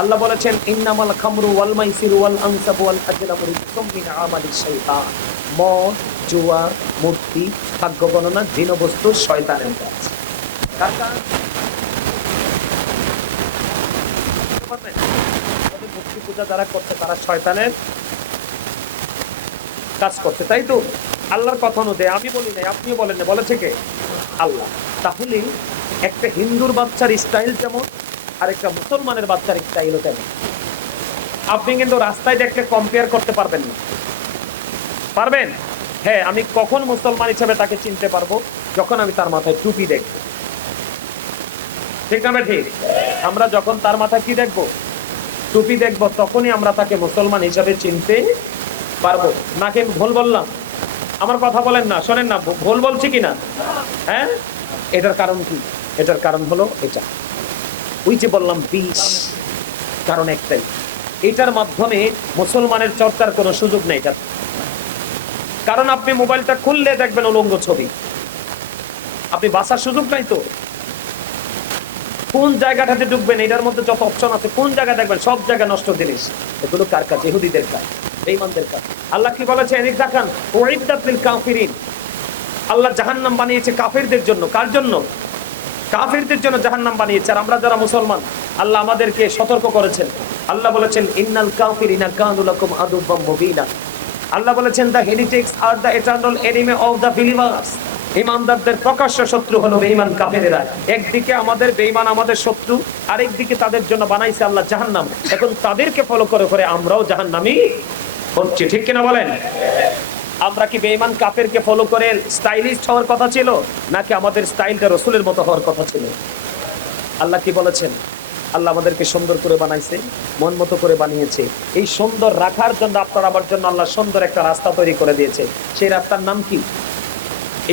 আল্লাহ বলেছেন, ইন্নামাল খামরু ওয়াল মাইসিরু ওয়াল আনসাবু ওয়াল আজলামু রিজকুম মিন আমালিশ শাইতান। মদ, জুয়া, মূর্তি, ভাগ্য গণনা, জিনবস্তু শয়তানের কাজ। কার কাজ? পূজা যারা করছে তারা শয়তানের কাজ করছে, তাই তো? আল্লাহর কথা অনুযায়ী আমি বলি নাই, আপনিও বলেন না, বলেছে কে? আল্লাহ। তাহলে একটা হিন্দুর বাচ্চার স্টাইল যেমন আর একটা মুসলমানের বাচ্চার স্টাইলও তেমন। আপনি কিন্তু রাস্তায় দেখলে কম্পেয়ার করতে পারবেন না। পারবেন? হ্যাঁ, আমি কখন মুসলমান হিসেবে তাকে চিনতে পারবো? যখন আমি তার মাথায় টুপি দেখবো। ঠিক না ঠিক? আমরা যখন তার মাথায় কি দেখবো? টুপি দেখবো, তখনই আমরা তাকে মুসলমান হিসেবে চিনতে পারবো। নাকি ভুল বললাম? আমার কথা বলেন না, শোনেন না, ভুল বলছি কিনা? হ্যাঁ, এটার কারণ কি? এটার কারণ হলো এটা, ওই যে বললাম 20, কারণ একটাই, এটার মাধ্যমে মুসলমানের চর্চার কোনো সুযোগ নেই। এটা কারণ আপনি মোবাইলটা খুললে দেখবেন উলঙ্গ ছবি, আপনি বাঁচার সুযোগ নাই তো। কোন জায়গাটাতে ঢুকবেন, এটার মধ্যে যত অপশন আছে, কোন জায়গা দেখবেন, সব জায়গা নষ্ট জিনিস। এগুলো কার কাজ? ইহুদিদের কাজ, বেঈমানদের কাজ। আল্লাহ কি বলেছে? এদিক দেখান, উইদ্দাত লিল কাফিরিন। আল্লাহ জাহান্নাম বানিয়েছে কাফিরদের জন্য। কার জন্য? কাফিরদের জন্য জাহান্নাম বানিয়েছে। আর আমরা যারা মুসলমান, আল্লাহ আমাদেরকে সতর্ক করেছেন। আল্লাহ বলেছেন, ইন্নাল কাফিরিনা কানু লাকুম আদুব্বাম মুবিনা। আল্লাহ বলেছেন, the heretics are the eternal enemy of the believers. ঈমানদারদের প্রকাশ্য শত্রু হলো বেঈমান কাফেরেরা। একদিকে আমাদের বেঈমান আমাদের শত্রু, আরেকদিকে তাদের জন্য বানাইছে আল্লাহ জাহান্নাম। এখন তাদেরকে ফলো করে করে আমরাও জাহান্নামী হচ্ছি। ঠিক কিনা বলেন? আমরা কি বেঈমান কাফেরকে ফলো করে স্টাইলিস্ট হওয়ার কথা ছিল, নাকি আমাদের স্টাইলটা রাসূলের মতো হওয়ার কথা ছিল? আল্লাহ কি বলেছেন? আল্লাহ আমাদেরকে সুন্দর করে বানাইছে, মন মতো করে বানিয়েছে। এই সুন্দর রাখার জন্য, আপনার আমার জন্য আল্লাহ সুন্দর একটা রাস্তা তৈরি করে দিয়েছে। সেই রাস্তার নাম কি?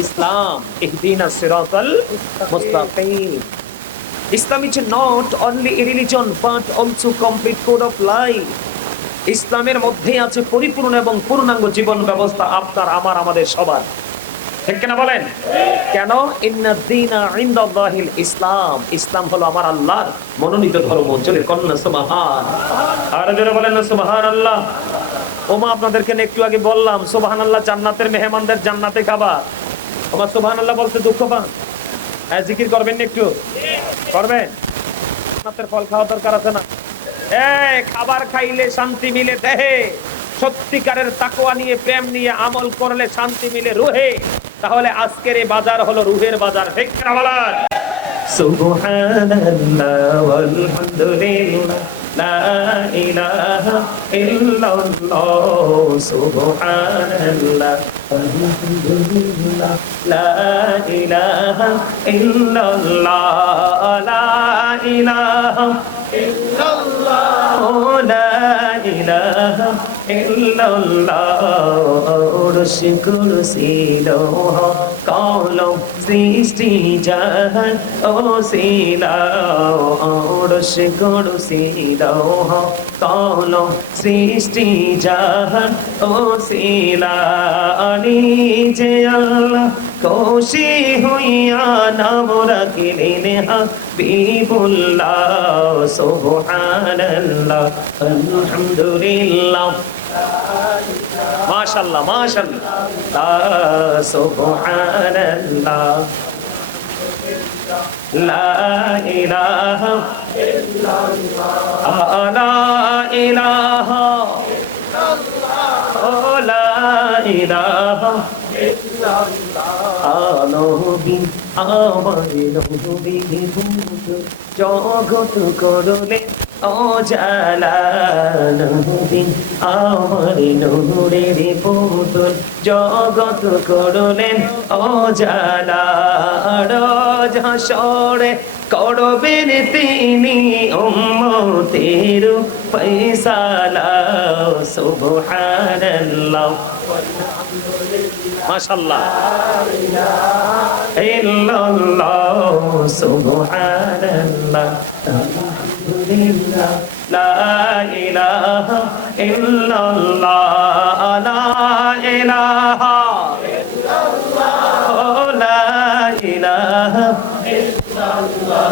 ইসলাম। ইহদিনাস সিরাতাল মুস্তাকিম। Islam is not only a religion but also complete code of life. ইসলামের মধ্যে আছে পরিপূর্ণ এবং পূর্ণাঙ্গ জীবন ব্যবস্থা, আপনার, আমার, আমাদের সবার। ঠিক কিনা বলেন? কেন? ইন্নাদ দীনা ইনদাল্লাহিল ইসলাম। ইসলাম হলো আমার আল্লাহর মনোনীত ধর্ম। জোরে কন্যা সুবহান। আর জোরে বলেন না সুবহানাল্লাহ। ওমা, আপনাদেরকে একটু আগে বললাম সুবহানাল্লাহ জান্নাতের মেহমানদের জান্নাতে খাবার। ওমা সুবহানাল্লাহ বলতে দুঃখ পান? হ্যাঁ, জিকির করবেন না একটু? করবেন? জান্নাতের ফল খাওয়া দরকার আছে না? খাবার খাইলে শান্তি মিলে দেহে, সত্যিকারের তাকওয়া নিয়ে, প্রেম নিয়ে আমল করলে শান্তি মিলে রুহে। তাহলে আজকের এই বাজার হলো রুহের বাজার। ঠিক না বলেন? সুবহানাল্লাহ ওয়ালহামদুলিল্লাহ লা ইলাহা ইল্লাল্লাহ। সুবহানাল্লাহ ওয়ালহামদুলিল্লাহ লা ইলাহা ইল্লাল্লাহ। লা ইলাহা ইল্লাল্লাহ লা ইলাহা ইল্লাল্লাহ। উরশ কুরসি লৌহ কলম সৃষ্টি জাহান ওসিলা। উরশ কুরসি লৌহ কলম সৃষ্টি জাহান ওসিলা। নিজে আল্লাহ খুশি হইয়া নাম রাখিলেন হাবিবুল্লাহ। সুবহানাল্লাহ আলহামদুলিল্লাহ মাশাআল্লাহ মাশাআল্লাহ। সুবহানাল্লাহ লা ইলাহা ইল্লাল্লাহ লা ইলাহা ইল্লাল্লাহ লা ইলাহা নবী আমার নবী জগৎ করলেন অজালা। নবী আমার নূরের পুতুল জগৎ করলেন অজালা। রোজ হাসরে করবেন তিনি উম্মতের ফয়সালা। সুবহানাল্লাহ মাশাআল্লাহ ইল্লাল্লাহ। সুবহানাল্লাহ আলহামদুলিল্লাহ লা ইলাহা ইল্লাল্লাহ লা ইলাহা ইল্লাল্লাহ লা ইলাহা ইল্লাল্লাহ।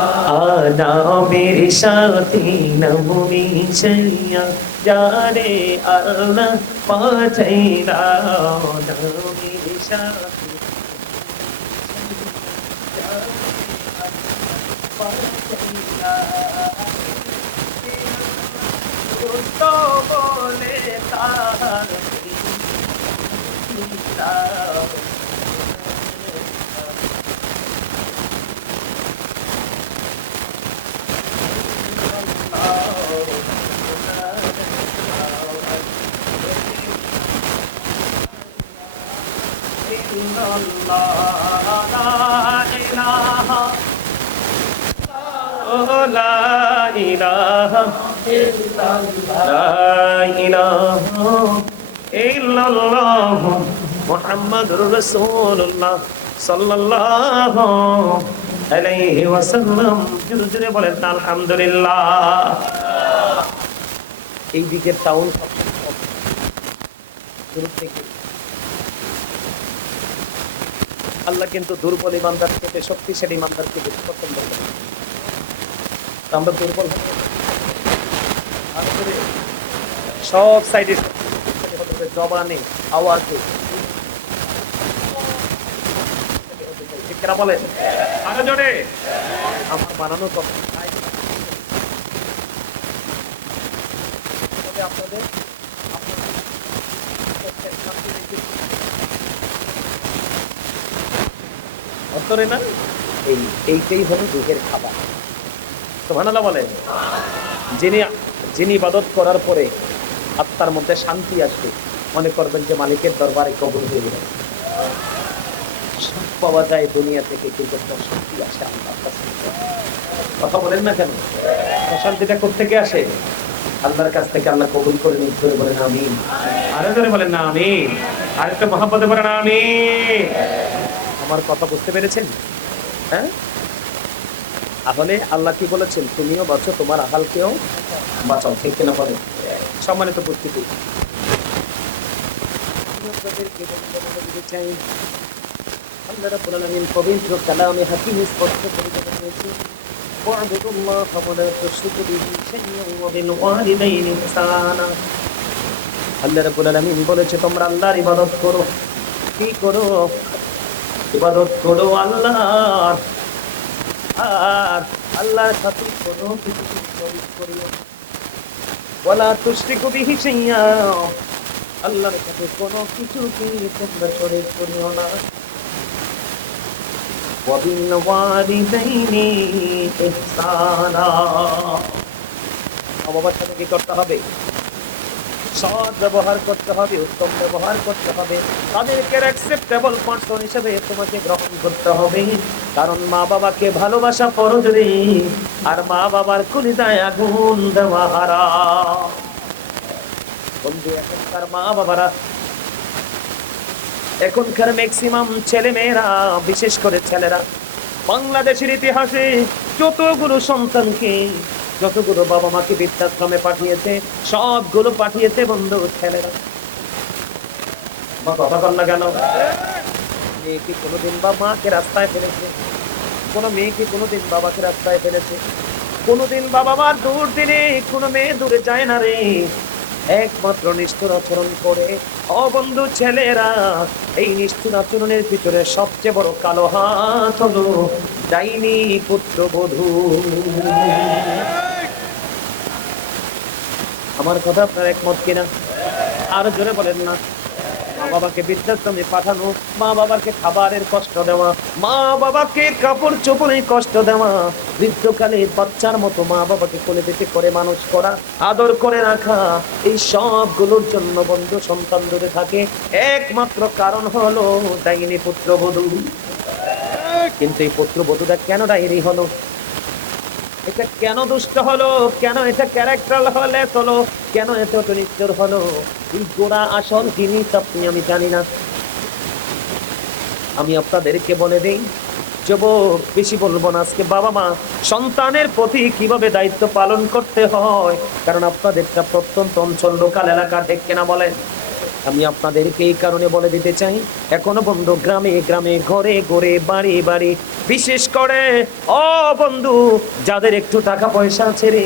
নবীর সাথী নবী সাইয়া যারে আল্লাহ পাঠাইলা। নবীর সাথী তো বলে তার মুহাম্মাদুর রাসূলুল্লাহ সাল্লাল্লাহু আলাইহি ওয়াসাল্লাম। জোরে জোরে বলেন আলহামদুলিল্লাহ। এই দিকের টাউন শুরু থেকে আল্লাহ কিন্তু দুর্বল ইমানদার থেকে শক্তিশালী ইমানদারকে বেশি পছন্দ করেন। আমরা দুর্বল সব সাইডে জবানে আওয়াজে বলেন আরো জোরে আমার বানানো আপনাদের অন্তরে না এইটাই হলো রূহের খাবার। সুবহানাল্লাহ বলেন। যিনি ইবাদত করার পরে আত্মার মধ্যে শান্তি আসবে, মনে করবেন যে মালিকের দরবারে কবুল হয়ে গেল। সব পাওয়া যায় দুনিয়া থেকে, কিন্তু প্রশান্তি আসে আল্লাহর কাছ থেকে। কথা বলেন না কেন? প্রশান্তিটা কোত্থেকে আসে? আল্লাহর কাছ থেকে। আল্লাহ কবুল করে নিন, করে বলেন আমিন। আরো জোরে বলেন না আমিন। আরেকটা মহব্বতে বলেন আমিন। আমার কথা বুঝতে পেরেছেন? হ্যাঁ, তাহলে আল্লাহ কি বলেছেন? তুমিও বাঁচো, তোমার আহালকেও বাঁচাও। ঠিক কিনা বলেন? সম্মানিত উপস্থিতি, আল্লাহ রাব্বুল আলামিন পবিত্র কালামে হাকিম স্পষ্ট করে বলেছেন, ওয়া'বুদুল্লাহ ওয়া লা তুশরিকু বিহি শাইআন ওয়া বিল ওয়ালিদাইনি ইহসানা। আল্লাহ রাব্বুল আলামিন বলেছে তোমরা আল্লাহর ইবাদত করো। কি করো? ইবাদত করো আল্লাহর, আর আল্লাহর সাথে কোনো কিছু শরীক করিও না। ওয়ালা তুশরিকু বিহি শাইআ, আল্লাহর সাথে কোনো কিছুকে তোমরা শরীক করিও না। ওয়া বিল ওয়ালিদাইনি ইহসানা, বাবার সাথে কি করতে হবে? সৎ ব্যবহার করতে হবে, উত্তম ব্যবহার করতে হবে। তাদেরকে অ্যাকসেপ্টেবল পারসন হিসেবে তোমাকে গ্রহণ করতে হবে। কারণ মা বাবাকে ভালোবাসা ফরজ রে, আর মা বাবার কলিজায় আগুন দেওয়া হারাম। বন্ধু, এখনকার মা বাবারা, এখনকার ম্যাক্সিমাম ছেলে মেয়েরা, বিশেষ করে ছেলেরা, বাংলাদেশের ইতিহাসে যতগুলো সন্তানকে, যতগুলো বাবা মাকে বৃদ্ধাশ্রমে পাঠিয়েছে, সবগুলো পাঠিয়েছে বন্ধু ছেলেরা। কথা বল না কেন? মেয়েকে কোনোদিন বা মাকে রাস্তায় ফেলেছে? কোন মেয়েকে কোনোদিন বাবাকে রাস্তায় ফেলেছে? কোনোদিন বাবা মার দূর দিনে কোনো মেয়ে দূরে যায় না রে, একমাত্র নিষ্ঠুর আচরণ করে। ও বন্ধু ছেলেরা, এই নিষ্ঠুর আচরণের ভিতরে সবচেয়ে বড় কালো হাত হলো ডাইনি পুত্রবধূ। আমার কথা আপনার একমত কিনা? আরো জোরে বলেন না। মা বাবাকে বৃদ্ধাশ্রমে পাঠানো, মা বাবাকে খাবারের কষ্ট দেওয়া, মা বাবাকে কাপড় চোপড়ে কষ্ট দেওয়া, বৃদ্ধকালে বাচ্চার মতো মা বাবাকে কোলে পিঠে করে মানুষ করা, আদর করে রাখা, এই সবগুলোর জন্য বন্ধু সন্তান দূরে থাকে। একমাত্র কারণ হলো ডাইনি পুত্রবধূ। কিন্তু এই পুত্রবধূটা কেন ডাইনি হলো? এটা কেন দুষ্ট হলো? কেন এটা ক্যারেক্টার হলো? কেন এত নিষ্ঠুর হলো? এই গোড়া আসল জিনিস আপনি আমি জানি না। আমি আপনাদেরকে বলে দেই, যুবক বেশি বলবো না আজকে, বাবা মা সন্তানের প্রতি কিভাবে দায়িত্ব পালন করতে হয়, কারণ আপনাদেরটা প্রত্যন্ত অঞ্চল, লোকাল এলাকা, ঠিক কিনা বলেন? আমি আপনাদেরকে এই কারণে বলে দিতে চাই, এখনো বন্ধু গ্রামে গ্রামে, ঘরে ঘরে, বাড়ি বাড়ি, বিশেষ করে ও বন্ধু যাদের একটু টাকা পয়সা আছে রে,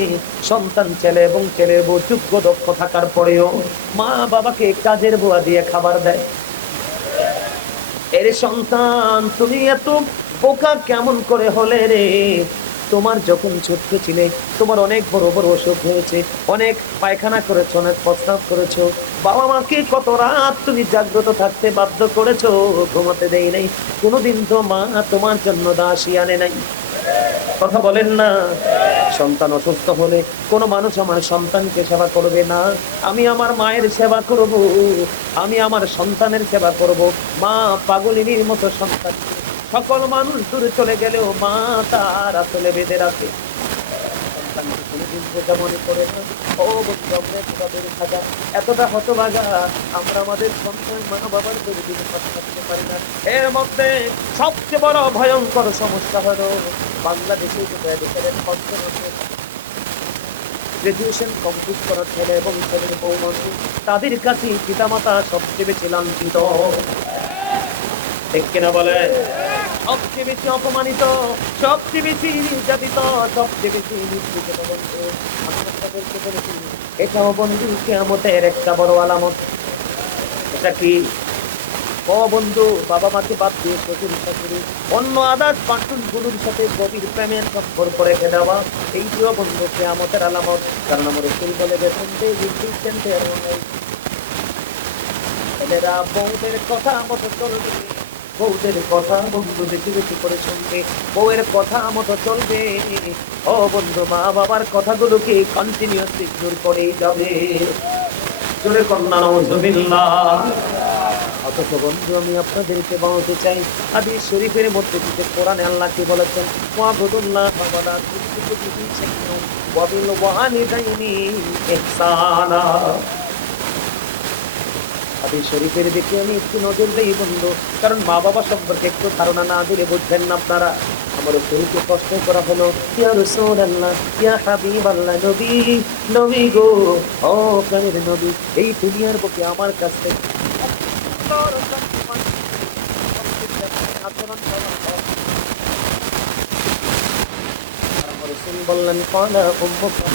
সন্তান ছেলে এবং ছেলের বউ যোগ্য দক্ষ থাকার পরেও মা বাবাকে কাজের বুয়া দিয়ে খাবার দেয়। এর সন্তান তুমি এত বোকা কেমন করে হলে রে? তোমার যখন ছোট্ট ছিলে, তোমার অনেক বড় বড় অসুখ হয়েছে, অনেক পায়খানা করেছো, অনেক প্রস্রাব করেছো, বাবা মাকে কত রাত তুমি জাগ্রত থাকতে বাধ্য করেছো, ঘুমাতে দেই নাই, কোনোদিন তো মা তোমার জন্য দাসী আনে নাই। কথা বলেন না? সন্তান অসুস্থ হলে কোনো মানুষ আমার সন্তানকে সেবা করবে না, আমি আমার মায়ের সেবা করব, আমি আমার সন্তানের সেবা করব। মা পাগলিনীর মতো সন্তান, সকল মানুষ দূরে চলে গেলেও মা তার আসলে বেঁধে রাখে। সন্তানকে কোনোদিন বোঝা মনে করে না। ও বন্ধু, আমরা এতটা দূরে থাকা, এতটা হতভাগা, আমরা আমাদের সন্তান মা বাবার কোনোদিন কথা থাকতে পারি না। এর মধ্যে সবচেয়ে বড় ভয়ঙ্কর সমস্যা হলো বাংলাদেশে গ্রাজুয়েশন কমপ্লিট করার ছেলে এবং ছেলের বউ মানুষ, তাদের কাছে পিতামাতা সবচেয়ে বেশি লাঞ্ছিত, ঠিক কিনা বলে? সবচেয়ে বেশি অপমানিত, সবচেয়ে বেশি নির্যাতিত, সবচেয়ে বেশি নিষ্পেষিত। বন্ধু, আমি আপনাদেরকে বলেছি, এটাও বন্ধু কিয়ামতের একটা বড় আলামত। এটা কি? ও বন্ধু, বাবা মাকে বাদ দিয়ে শ্বশুর শাশুড়ি অন্য আদার্স পার্টনারগুলোর সাথে গভীর প্রেমের সম্পর্ক রেখে দেওয়া, এইটিও বন্ধু কিয়ামতের আলামত। কারণ আমার রাসূল বলে গেছেন যে ছেলেরা বউদের কথা মতো চলবে, বউদের কথা বন্ধু বেশি বেশি করে শুনবে, বউয়ের কথা মতো চলবে। ও বন্ধু, মা বাবার কথাগুলোকে কন্টিনিউয়াসলি ইগনোর করেই যাবে। জোরে কন্যা নাউযুবিল্লাহ। অথচ বন্ধু, আমি আপনাদেরকে বলতে চাই, হাদিস শরীফের মধ্যে থেকে কোরআনে আল্লাহ কি বলেছেন? ওয়াবুদুল্লাহ ওয়ালা তুশরিকু বিহি শাইআন ওয়া বিল ওয়ালিদাইনি ইহসানা। হাদিস শরীফের দিকে আমি একটু নজর দেই বন্ধু, কারণ মা বাবা সম্পর্কে একটু ধারণা না দিলে বুঝবেন না আপনারা। আমার শরীরকে প্রশ্ন করা হলো, ইয়া রাসূলুল্লাহ, ইয়া হাবিবাল্লাহ, নবী, নবী গো, ও প্রাণের নবী, এই দুনিয়ার বুকে আমার কাছ থেকে বললেন কলা উম্মুকা।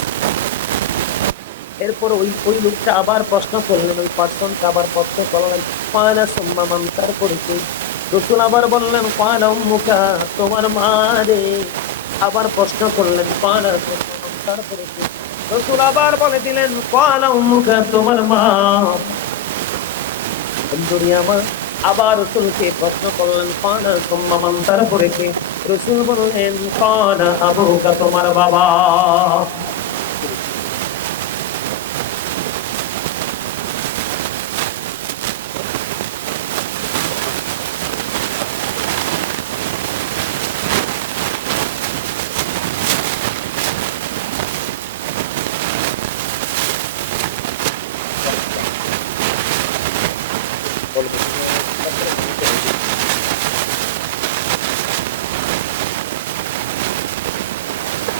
এরপর ওই লোকটা আবার প্রশ্ন করলেন, ওই পার্সনটা আবার প্রশ্ন করলেন কলা সুম্মা মান, তারপরে কি? রাসূল আবার বললেন কলা উম্মুকা, তোমার মা রে। আবার প্রশ্ন করলেন কলা সুম্মা মান, তারপরে কি? রাসূল আবার বলে দিলেন কলা উম্মুকা, তোমার মা। বন্ধুরি আমার, আবার রাসূলকে প্রশ্ন করলেন কলা সুম্মা মান, তারপরে কি? রাসূল বললেন কলা আবুকা, তোমার বাবা।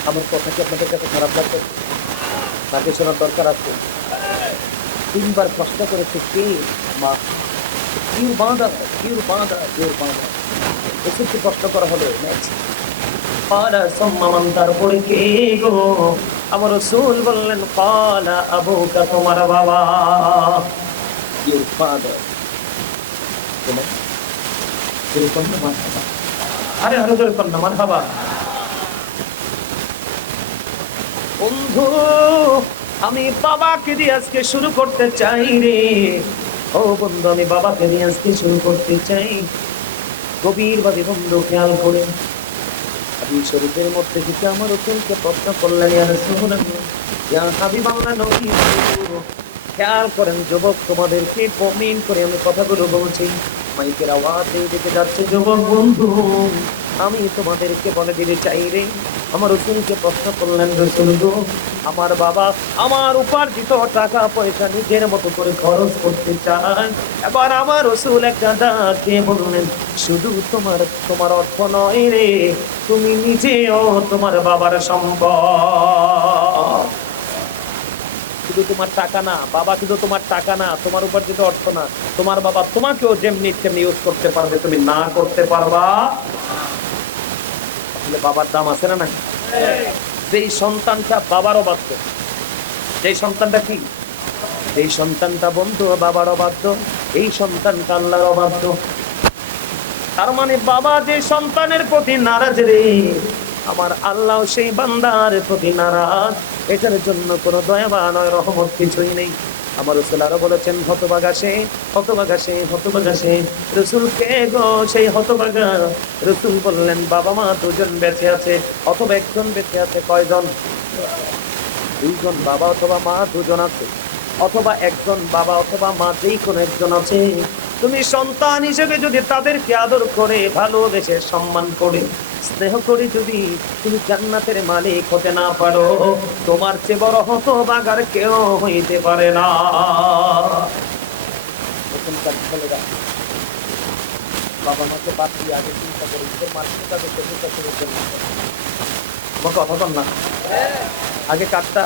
আমার কথা কি আপনাদের কাছে খারাপ লাগছে? তাকে শোনার দরকার আছে। তিনবার প্রশ্ন করেছে কে? মা। কিউর বাঁধা, কিউর বাঁধা, কিউর বাঁধা, এসবকে প্রশ্ন করা হলো। পালা সম্মান, তারপরে কে গো? আমার রাসূল বললেন পালা আবুকা, তোমার বাবা। Your father. আরে আরো জোরে কন্যা মারহাবা। বন্ধু, আমি বাবাকে দিয়ে আজকে শুরু করতে চাই রে। ও বন্ধু, আমি বাবাকে দিয়ে আজকে শুরু করতে চাই। গভীর ভাবে বন্ধু খেয়াল করে হাদিস শরীফের মধ্যে থেকে আমার রাসূলকে প্রশ্ন করলেন, ইয়া রাসূলুল্লাহ, ইয়া হাবিবাল্লাহ, নবী। খেয়াল করেন যুবক, তোমাদেরকে কমেন্ট করে আমি কথাগুলো বলছি, মাইকের আওয়াজ দিকে যাচ্ছে। যুবক বন্ধু, আমি তোমাদেরকে বলে দিতে চাই রে। আমার রাসূলকে প্রশ্ন করলেন, রাসূল গো, আমার বাবা আমার উপার্জিত টাকা পয়সা নিজের মতো করে খরচ করতে চায়। এবার আমার রাসূল একটা ডাকে বললেন, শুধু তোমার অর্থ নয় রে, তুমি নিজেও তোমার বাবার সম্পদ। শুধু তোমার টাকা না বাবা, শুধু তোমার টাকা না, তোমার উপার্জিত অর্থ না, তোমার বাবা তোমাকেও যেমনি তেমনি ইউজ করতে পারবে, তুমি না করতে পারবা। আসলে বাবার দাম আছে না না? যেই সন্তানটা বাবার অবাধ্য, যেই সন্তানটা কি, যেই সন্তানটা বন্ধু বাবার অবাধ্য, এই সন্তানটা আল্লাহর অবাধ্য। তার মানে বাবা যে সন্তানের প্রতি নারাজ রে, আমার আল্লাহ সেই বান্দার প্রতি নারাজ, এটার জন্য কোনো দয়া বা নয় রহমত কিছুই নেই। আমার রাসূল আরো বলেছেন, হতভাগা সে, হতভাগা সে, হতভাগা সে। রাসূল কে গো সেই হতভাগা? রাসূল বললেন, বাবা মা দুজন বেঁচে আছে, অথবা একজন বেঁচে আছে। কয়জন? দুইজন বাবা অথবা মা দুজন আছে, অথবা একজন বাবা অথবা মা, যেই কোনো একজন আছে। তুমি সন্তান হিসেবে যদি তাদেরকে আদর করে, ভালোবেসে, সম্মান করে, স্নেহ করে যদি তুমি জান্নাতের মালিক হতে না পারো, তোমার চেয়ে বড় হতভাগার কেউ হইতে পারে না। এখনকার ছেলেরা বাবা মাকে বাদ দিয়ে আগে চিন্তা করে নিজের মানুষকে তাদেরকে চিন্তা করে চলতে হবে। আমার কথা বল না, আগে কাটটা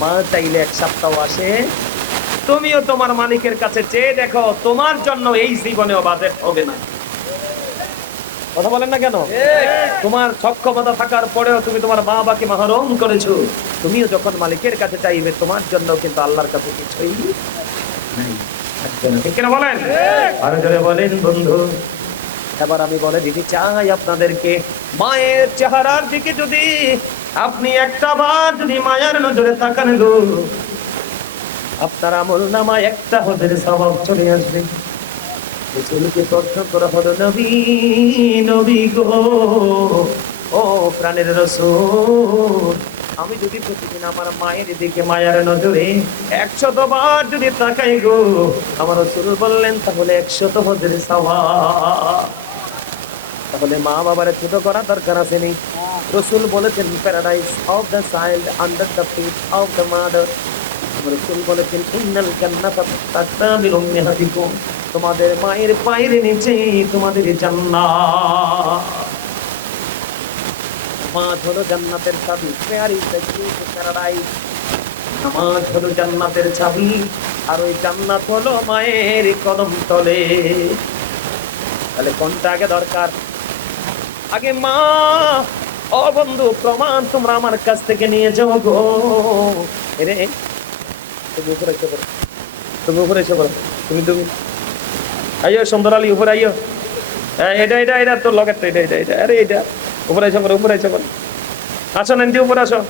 মা চাইলে এক সপ্তাহ আসে, তুমিও তোমার মালিকের কাছে চেয়ে দেখো, তোমার জন্য এই জীবনেও বাজেট হবে না। কথা বলেন না কেন? তোমার সক্ষমতা থাকার পরেও তুমি তোমার মা বাবাকে মাহরুম করেছো, তুমিও যখন মালিকের কাছে চাইবে, তোমার জন্য কিন্তু আল্লাহর কাছে কিছুই নাই। ঠিক কিনা বলেন? আরো জোরে বলেন বন্ধু। এবার আমি বলে দিতে চাই আপনাদেরকে, মায়ের চেহারার দিকে যদি আপনি একটা বার যদি মায়ের নজরে তাকান গো, আপনার আমল নামায় একটা হদের সওয়াব চলে আসবে। রাসূলকে প্রশ্ন করা হলো, নবী, নবী গো, ও প্রাণের রাসূল, আমি যদি প্রতিদিন আমার মায়ের দিকে মায়ের নজরে 100 বার যদি তাকাই গো, আমার রাসূল বললেন, তাহলে 100 হদের সওয়াব। তাহলে মা বাবার ছোট করা দরকার আছে নেই? রাসূল বলেছেন, paradise of the child under the feet of the mother. রাসূল বলেছেন, ইন্নাল জান্নাতা তাহতা মিন উম্মাহাতিকুম, তোমাদের মায়ের পায়ের নিচে তোমাদের জান্নাত। নামাজ হলো জান্নাতের চাবি, প্রেয়ার ইজ দ্য কি টু প্যারাডাইস। নামাজ হলো জান্নাতের চাবি, আর ওই জান্নাত হলো মায়ের কদম তলে। তাহলে কোনটা আগে দরকার? আগে মা। ও বন্ধু, প্রমাণ তোমরা আমার কাছ থেকে নিয়ে যাও গো। এরে তুমি উপরে এসে পড়ো, তুমি উপরে এসে পড়ো, তুমি তুমি আইয়ো সুন্দর আলী, উপরে আইয়ো। এটা এটা এটা তোর লগেরটা, এটা এটা এটা, আরে এটা উপরে এসে পড়ো, উপরে এসে পড়ো। আসো নান্টি, উপরে আসো,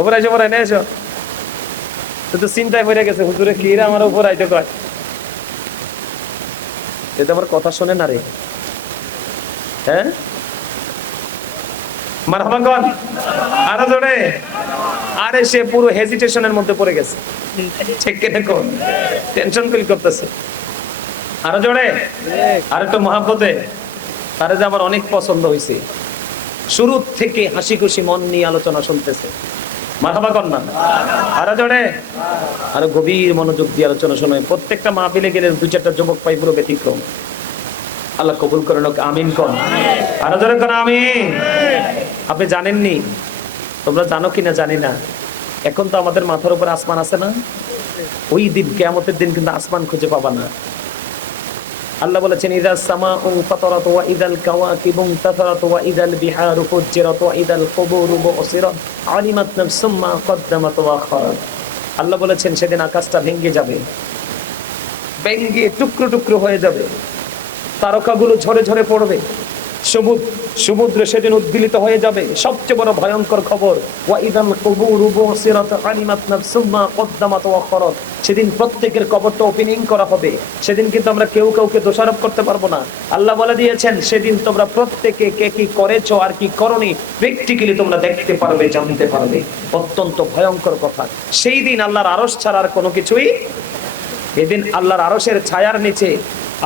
উপরে এসে পড়ো, এনে এসো। তো চিন্তায় পড়ে গেছে, হুজুরে কি রে আমার উপর আইতে কয়। এটা আমার কথা শোনে না রে, হ্যাঁ? মারহাবা কোন? আরো জোরে। আরে সে পুরো হেজিটেশনের মধ্যে পড়ে গেছে, ঠিক কিনা কোন? টেনশন ফিল করতেছে। আরো জোরে, আর একটু মহাব্বতে। তারে যে আমার অনেক পছন্দ হয়েছে, শুরু থেকে হাসি খুশি মন নিয়ে আলোচনা শুনতেছে। মারহাবা কোন না? আরো জোরে, আরো গভীর মনোযোগ দিয়ে আলোচনা শোনে। প্রত্যেকটা মাহফিলে গেলে 2-4টা যুবক পাই, পুরো ব্যতিক্রম। আল্লাহ কবুল করেন, আমিন কোন? আরো জোরে কোন আমিন। আপনি জানেননি, তোমরা জানো কিনা জানি না, এখন তো আমাদের মাথার উপর আসমান আছে না? ওই দিন, কিয়ামতের দিন কিন্তু আসমান খুঁজে পাবা না। আল্লাহ বলেছেন, ইযাস সামাউ ফাতারাত ওয়া ইযাল কাওয়াকিবু তাসারাত ওয়া ইযাল বিহারু ফুজ্জিরাত ওয়া ইযাল কুবুরু বুসিরাত আলিমাত নাফসুম মা কদ্দামাত ওয়া আখারাত। আল্লাহ বলেছেন, সেদিন আকাশটা ভেঙে যাবে, ভেঙে টুকরো টুকরো হয়ে যাবে, তারকাগুলো ঝরে ঝরে পড়বে, সমুদ্র সেদিন উদ্বেলিত হয়ে যাবে। সবচেয়ে বড় ভয়ঙ্কর খবর, ওয়া ইযাল কুবুরু বুসিরাত আলিমাত নাফসুম মা কদ্দামাত ওয়া আখারাত। সেদিন প্রত্যেকের কবরটা ওপেনিং করা হবে। সেদিন কিন্তু আমরা কেউ কাউকে দোষারোপ করতে পারবো না। আল্লাহ বলে দিয়েছেন, সেদিন তোমরা প্রত্যেকে কে কি করেছো আর কি করনি প্র্যাকটিক্যালি তোমরা দেখতে পারবে, জানতে পারবে। অত্যন্ত ভয়ঙ্কর কথা। সেই দিন আল্লাহর আরশ ছাড়া আর কোনো কিছুই, এদিন আল্লাহর আরশের ছায়ার নিচে,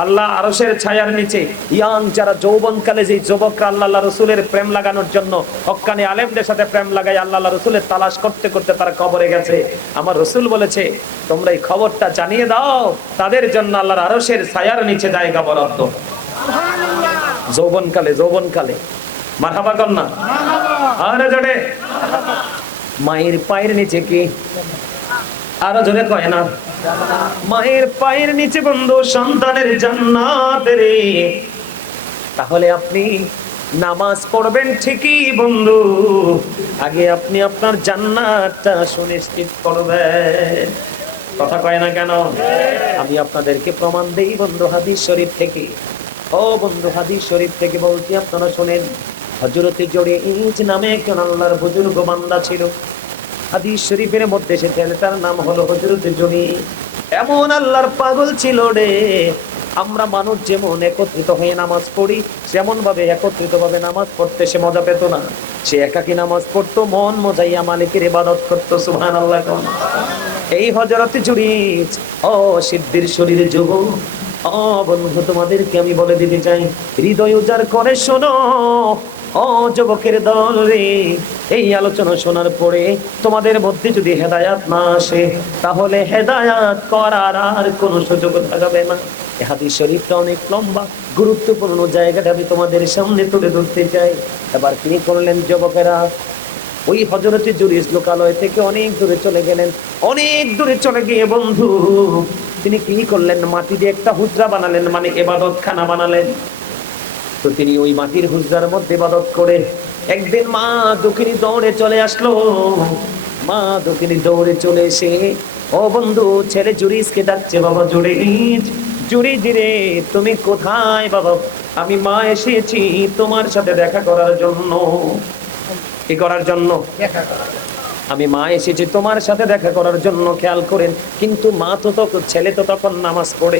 আল্লাহ আরশের ছায়ার নিচে ইয়াং যারা যৌবনকালে যে যুবকরা আল্লাহ রসুলের প্রেম লাগানোর জন্য হক্কানি আলেমদের সাথে প্রেম লাগাই আল্লাহ রসুলের তালাশ করতে করতে তারা কবরে গেছে, আমার রসুল বলেছে, তোমরা এই খবরটা জানিয়ে দাও, তাদের জন্য আল্লাহর আরশের ছায়ার নিচে জায়গা বরাদ্দ। যৌবনকালে, যৌবনকালে। মারহাবা কর না? আরে জোরে। মায়ের পায়ের নিচে কি? আরো জোরে কয় না? মায়ের পায়ের নিচে বন্ধু সন্তানের জান্নাত রে। তাহলে আপনি নামাজ পড়বেন ঠিকই বন্ধু, আগে আপনি আপনার জান্নাতটা সুনিশ্চিত করবেন। কথা কয় না কেন? আমি আপনাদেরকে প্রমাণ দেই বন্ধু হাদিস শরীফ থেকে। ও ও বন্ধু, হাদিস শরীফ থেকে বলছি, আপনারা শোনেন। হযরত জুরাইজ নামে একজন আল্লাহর বুজুর্গ বান্দা ছিল। হাদিস শরীফের মধ্যে সে ছেলেটার নাম হলো হযরত জুরাইজ। এমন আল্লাহর পাগল ছিল রে। আমরা মানুষ যেমন একত্রিত হয়ে নামাজ পড়ি, যেমন ভাবে একত্রিত ভাবে নামাজ পড়তে সে মজা পেত না। সে একাকী নামাজ পড়তো, মন মজাইয়া মালিকের ইবাদত করতো। সুবহানাল্লাহ। এই হযরত জুরাইজ, ও সিদ্ধির শরীরে যুবক, ও বন্ধু, তোমাদেরকে আমি বলে দিতে চাই, হৃদয় উজাড় করে শোনো। ও যুবকের দল রে, এই আলোচনা শোনার পরে তোমাদের মধ্যে যদি হেদায়াত না আসে, তাহলে হেদায়াত করার আর কোনো সুযোগ থাকবে না। এই হাদিস শরীফটা অনেক লম্বা, গুরুত্বপূর্ণ জায়গাটা আমি তোমাদের সামনে তুলে ধরতে চাই। এবার তিনি করলেন, যুবকেরা, ওই হযরত জুরাইজ লোকালয় থেকে অনেক দূরে চলে গেলেন। অনেক দূরে চলে গিয়ে বন্ধু তিনি কি করলেন, মাটি দিয়ে একটা হুজরা বানালেন, মানে ইবাদত খানা বানালেন। তো তিনি ওই মাটির হুজরার মধ্যে ইবাদত করে একদিন মা দক্ষিণী দৌড়ে চলে আসলো। মা দক্ষিণী দৌড়ে চলে এসে, ও বন্ধু, ছেলে জুরাইজকে ডাকছে, বাবা জুরাইজ, জুরাইজ রে, তুমি কোথায় বাবা? আমি মা এসেছি তোমার সাথে দেখা করার জন্য। কি করার জন্য? আমি মা এসেছি তোমার সাথে দেখা করার জন্য। খেয়াল করেন, কিন্তু মা তো তখন, ছেলে তো তখন নামাজ পড়ে।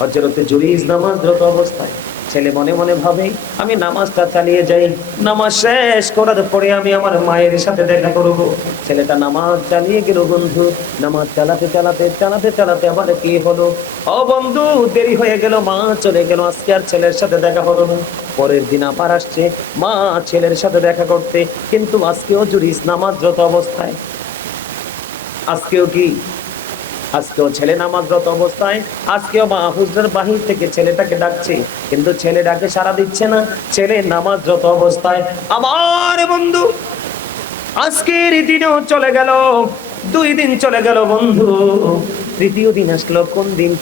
হযরত জুরাইজ নামাজরত অবস্থায়, ছেলে মনে মনে ভাবে, আমি নামাজটা চালিয়ে যাই, নামাজ শেষ করার পরে আমি আমার মায়ের সাথে দেখা করব। ছেলেটা নামাজ চালিয়ে গেল বন্ধু। নামাজ চালাতে চালাতে চালাতে চালাতে আবার কি হলো, ও বন্ধু, দেরি হয়ে গেল, মা চলে গেল। আজকে আর ছেলের সাথে দেখা হলো না। পরের দিন আবার আসছে মা ছেলের সাথে দেখা করতে, কিন্তু আজকেও জুরাইজ নামাজরত অবস্থায়। আজকেও কি? আজকেও ছেলে নামাজরত অবস্থায়। আজকেও মা হুজরার বাহির থেকে ছেলেটাকে ডাকছে, কিন্তু ছেলে ডাকে সাড়া দিচ্ছে না। ছেলে নামাজরত অবস্থায়। আমার বন্ধু, আজকের দিনও চলে গেল, 2 দিন চলে গেল বন্ধু। তৃতীয় দিন আসলো। কোন দিন?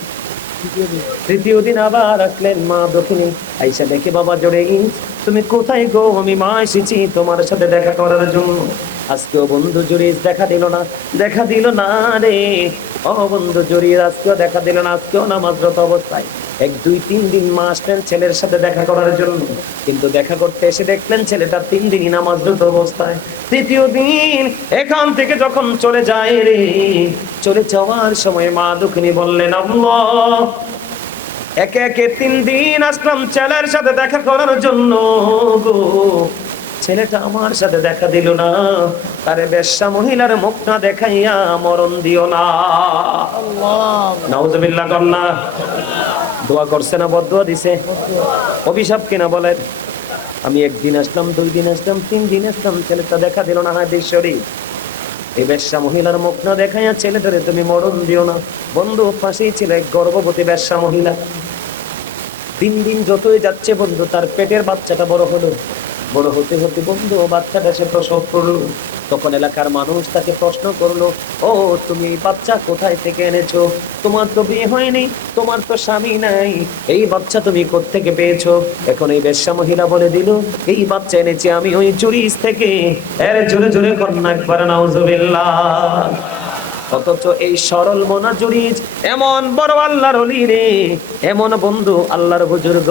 তৃতীয় দিন আবার আসলেন মা দক্ষিণী। আইসা দেখে, বাবা জুরাইজ, তুমি কোথায় গো? আমি মা এসেছি তোমার সাথে দেখা করার জন্য। আজকেও বন্ধু জুরাইজ দেখা দিল না, দেখা দিল না রে। ও বন্ধু, জুরাইজ আজকেও দেখা দিল না। আজকেও নামাজরত অবস্থায়। 1, 2, 3 দিন মা আসলেন ছেলের সাথে দেখা করার জন্য, কিন্তু দেখা করতে এসে দেখলেন ছেলেটা 3 দিনই নামাজরত অবস্থায়। তৃতীয় দিন এখান থেকে যখন চলে যায় রে, চলে যাওয়ার সময় মা দক্ষিণী বললেন, আল্লাহ, একে একে 3 দিন আসলাম ছেলের সাথে দেখা করার জন্য গো, ছেলেটা আমার সাথে দেখা দিল না। তারে বেশ্যা মহিলার মুখ না দেখাইয়া মরণ দিও না। নাউজুবিল্লাহ কন্যা। দোয়া করছে না বদদুয়া দিছে? অভিশাপ কিনা বলেন? আমি 1 দিন আসলাম, 2 দিন আসলাম, 3 দিন আসলাম, ছেলেটা দেখা দিল না। হাদিস শরীফ। এই বেশ্যা মহিলার মুখ না দেখাইয়া ছেলেটারে তুমি মরণ দিও না। বন্ধু, পাশেই ছিল এক গর্ভবতী বেশ্যা মহিলা। 3 দিন যতই যাচ্ছে বন্ধু, তার পেটের বাচ্চাটা বড় হলো। বড় হতে হতে বন্ধু বাচ্চাটা সে প্রসব করলো। তখন এলাকার মানুষ তাকে প্রশ্ন করলো, ও তুমি এই বাচ্চা কোথায় থেকে এনেছো? তোমার তো বিয়ে হয়নি, তোমার তো স্বামী নাই, এই বাচ্চা তুমি কোত্থেকে পেয়েছো? এখন এই বেশ্যা মহিলা বলে দিল, এই বাচ্চা এনেছি আমি ওই জুরাইজ থেকে। এর জোরে জোরে কন্যা একবার নাউজুবিল্লাহ। অথচ এই সরল মনা জুরাইজ এমন বড় আল্লাহর ওলি রে, এমন বন্ধু আল্লাহর বুজুর্গ।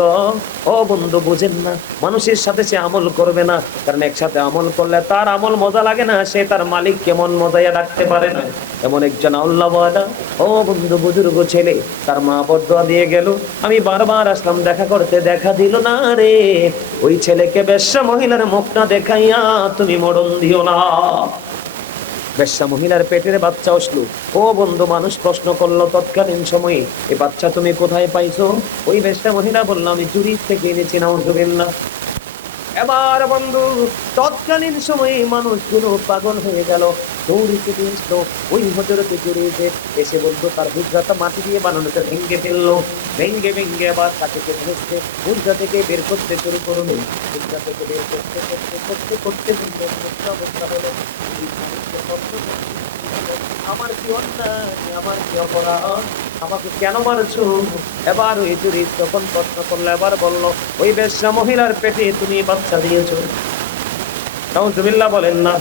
ও বন্ধু, বুঝেন না, মানুষের সাথে সে আমল করবে না, কারণ একসাথে আমল করলে তার আমল মজা লাগে না, সে তার মালিক কেমন মজাইয়া রাখতে পারে না। এমন একজন আল্লাহওয়ালা, ও বন্ধু, বুজুর্গ ছেলে, তার মা বদদুয়া দিয়ে গেল, আমি বারবার আসলাম দেখা করতে, দেখা দিল না রে। ওই ছেলেকে বেশ্যা মহিলার মুখ না দেখাইয়া তুমি মরণ দিও না। বেশ্যা মহিলার পেটের বাচ্চা আসলো। ও বন্ধু, মানুষ প্রশ্ন করলো তৎকালীন সময়ে, এই বাচ্চা তুমি কোথায় পাইছো? ওই বেশ্যা মহিলা বলল, আমি জুরাইজ থেকে এনেছি। নাউজুবিল্লাহ। এবার বন্ধু, তৎকালীন সময়ে মানুষগুলো পাগল হয়ে গেল, দৌড়িতে আসলো ওই হযরত জুরাইজের। এসে বন্ধু তার হুজরাটা মাটি দিয়ে বানানোটা ভেঙে ফেললো। ভেঙে ভেঙে আবার তাকে ধরতে হুজরা থেকে বের করতে শুরু করলো। হুজরা থেকে বের করতে করতে করতে করতে বন্ধু অবস্থা হলো, আমার কি অন্যায়, আমার কি অপরাধ, আমাকে কেন মারছো? এবার ওই জুরাইজ যখন প্রশ্ন করলো, এবার বললো, ওই বেশ্যা মহিলার পেটে তুমি বাচ্চা দিয়েছো। নাউজুবিল্লাহ বলেন না।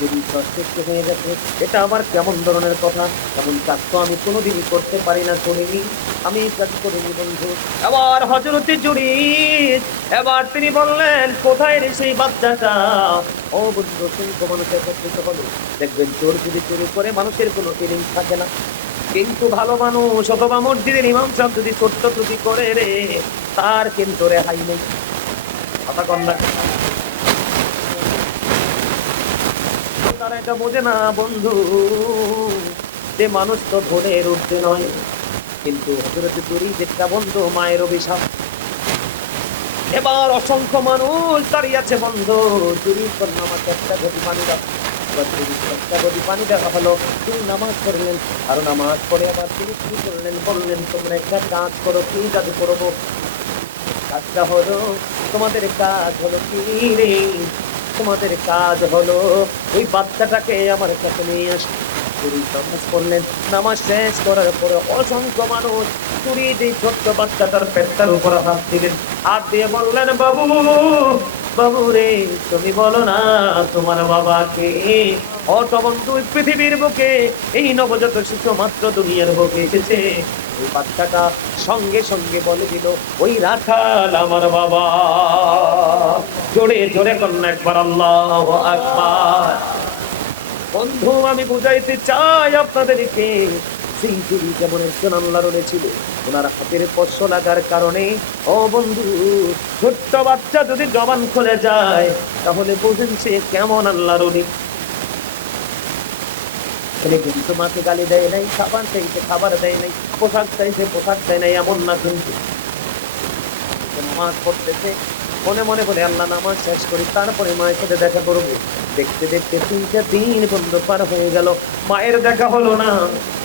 যদি কষ্ট একটু হয়ে গেছে, এটা আবার কেমন ধরনের কথা? এমন কাজ তো আমি কোনোদিনই করতে পারি না, করিনি, আমি এই কাজ করিনি বন্ধু। এবার হযরতে জুরিজ, এবার তিনি বললেন, কোথায় রে সেই বাচ্চাটা? ও বন্ধু, অসংখ্য মানুষ একত্রিত হলো। দেখবেন চোর যদি চুরি করে মানুষের কোনো ফিলিংস থাকে না, কিন্তু ভালো মানুষ অথবা মসজিদের ইমাম সাহেব যদি ছোট্ট ত্রুটি করে রে, তার কিন্তু রেহাই নেই। কথা কন না? তারা এটা বোঝে না বন্ধু, যে মানুষ তো ধনের ঊর্ধ্বে নয়। কিন্তু হযরত জুরিজ যেটা বন্ধু, মায়ের অভিশাপ। এবার অসংখ্য মানুষ দাঁড়িয়ে আছে বন্ধু। জুরিজ বলল, আমাকে একটা ঘটি পানি দাও। এবার জুরিজ একটা ঘটি পানি দেওয়া হলো। তিনি নামাজ পড়লেন, আর নামাজ পড়ে আবার তিনি কি করলেন, বললেন, তোমরা একটা কাজ করো। কি জাদু করবো? কাজটা হলো, তোমাদের কাজ হলো কি রে? তোমাদের কাজ হলো ওই বাচ্চাটাকে আমার কাছে নিয়ে আস। জুরিজ নামাজ পড়লেন, নামাজ শেষ করার পরে অসংখ্য মানুষ জুরিজ এই ছোট্ট বাচ্চাটার পেটটার উপর হাত দিলেন। হাত দিয়ে বললেন, বাবু, বাবু রে, তুমি বলো না তোমার বাবাকে? অত বন্ধু, পৃথিবীর বুকে এই নবজাত শিশু মাত্র দুনিয়ার বুকে এসেছে। ওই বাচ্চাটা সঙ্গে সঙ্গে বলে দিল, ওই রাখাল আমার বাবা। জোরে জোরে কন্যা একবার আল্লাহু আকবার। বন্ধু, আমি বুঝাইতে চাই আপনাদেরকে, সেই জুরি যেমন একজন আল্লাহর ওলি ছিল, ওনার হাতের স্পর্শ লাগার কারণে, ও বন্ধু, ছোট্ট বাচ্চা যদি জবান খুলে যায়, তাহলে বুঝেন সে কেমন আল্লাহর ওলি। ছেলে কিন্তু মাকে গালি দেয় নাই, খাবার চাইছে খাবার দেয় নাই, পোশাক চাইছে পোশাক দেয় নাই, এমন না। কিন্তু নামাজ পড়তেছে, মনে মনে বলে, আল্লাহ নামাজ শেষ করি, তারপরে মায়ের সাথে দেখা করবো। দেখতে দেখতে 3টা দিন বন্ধু পার হয়ে গেল, মায়ের দেখা হলো না।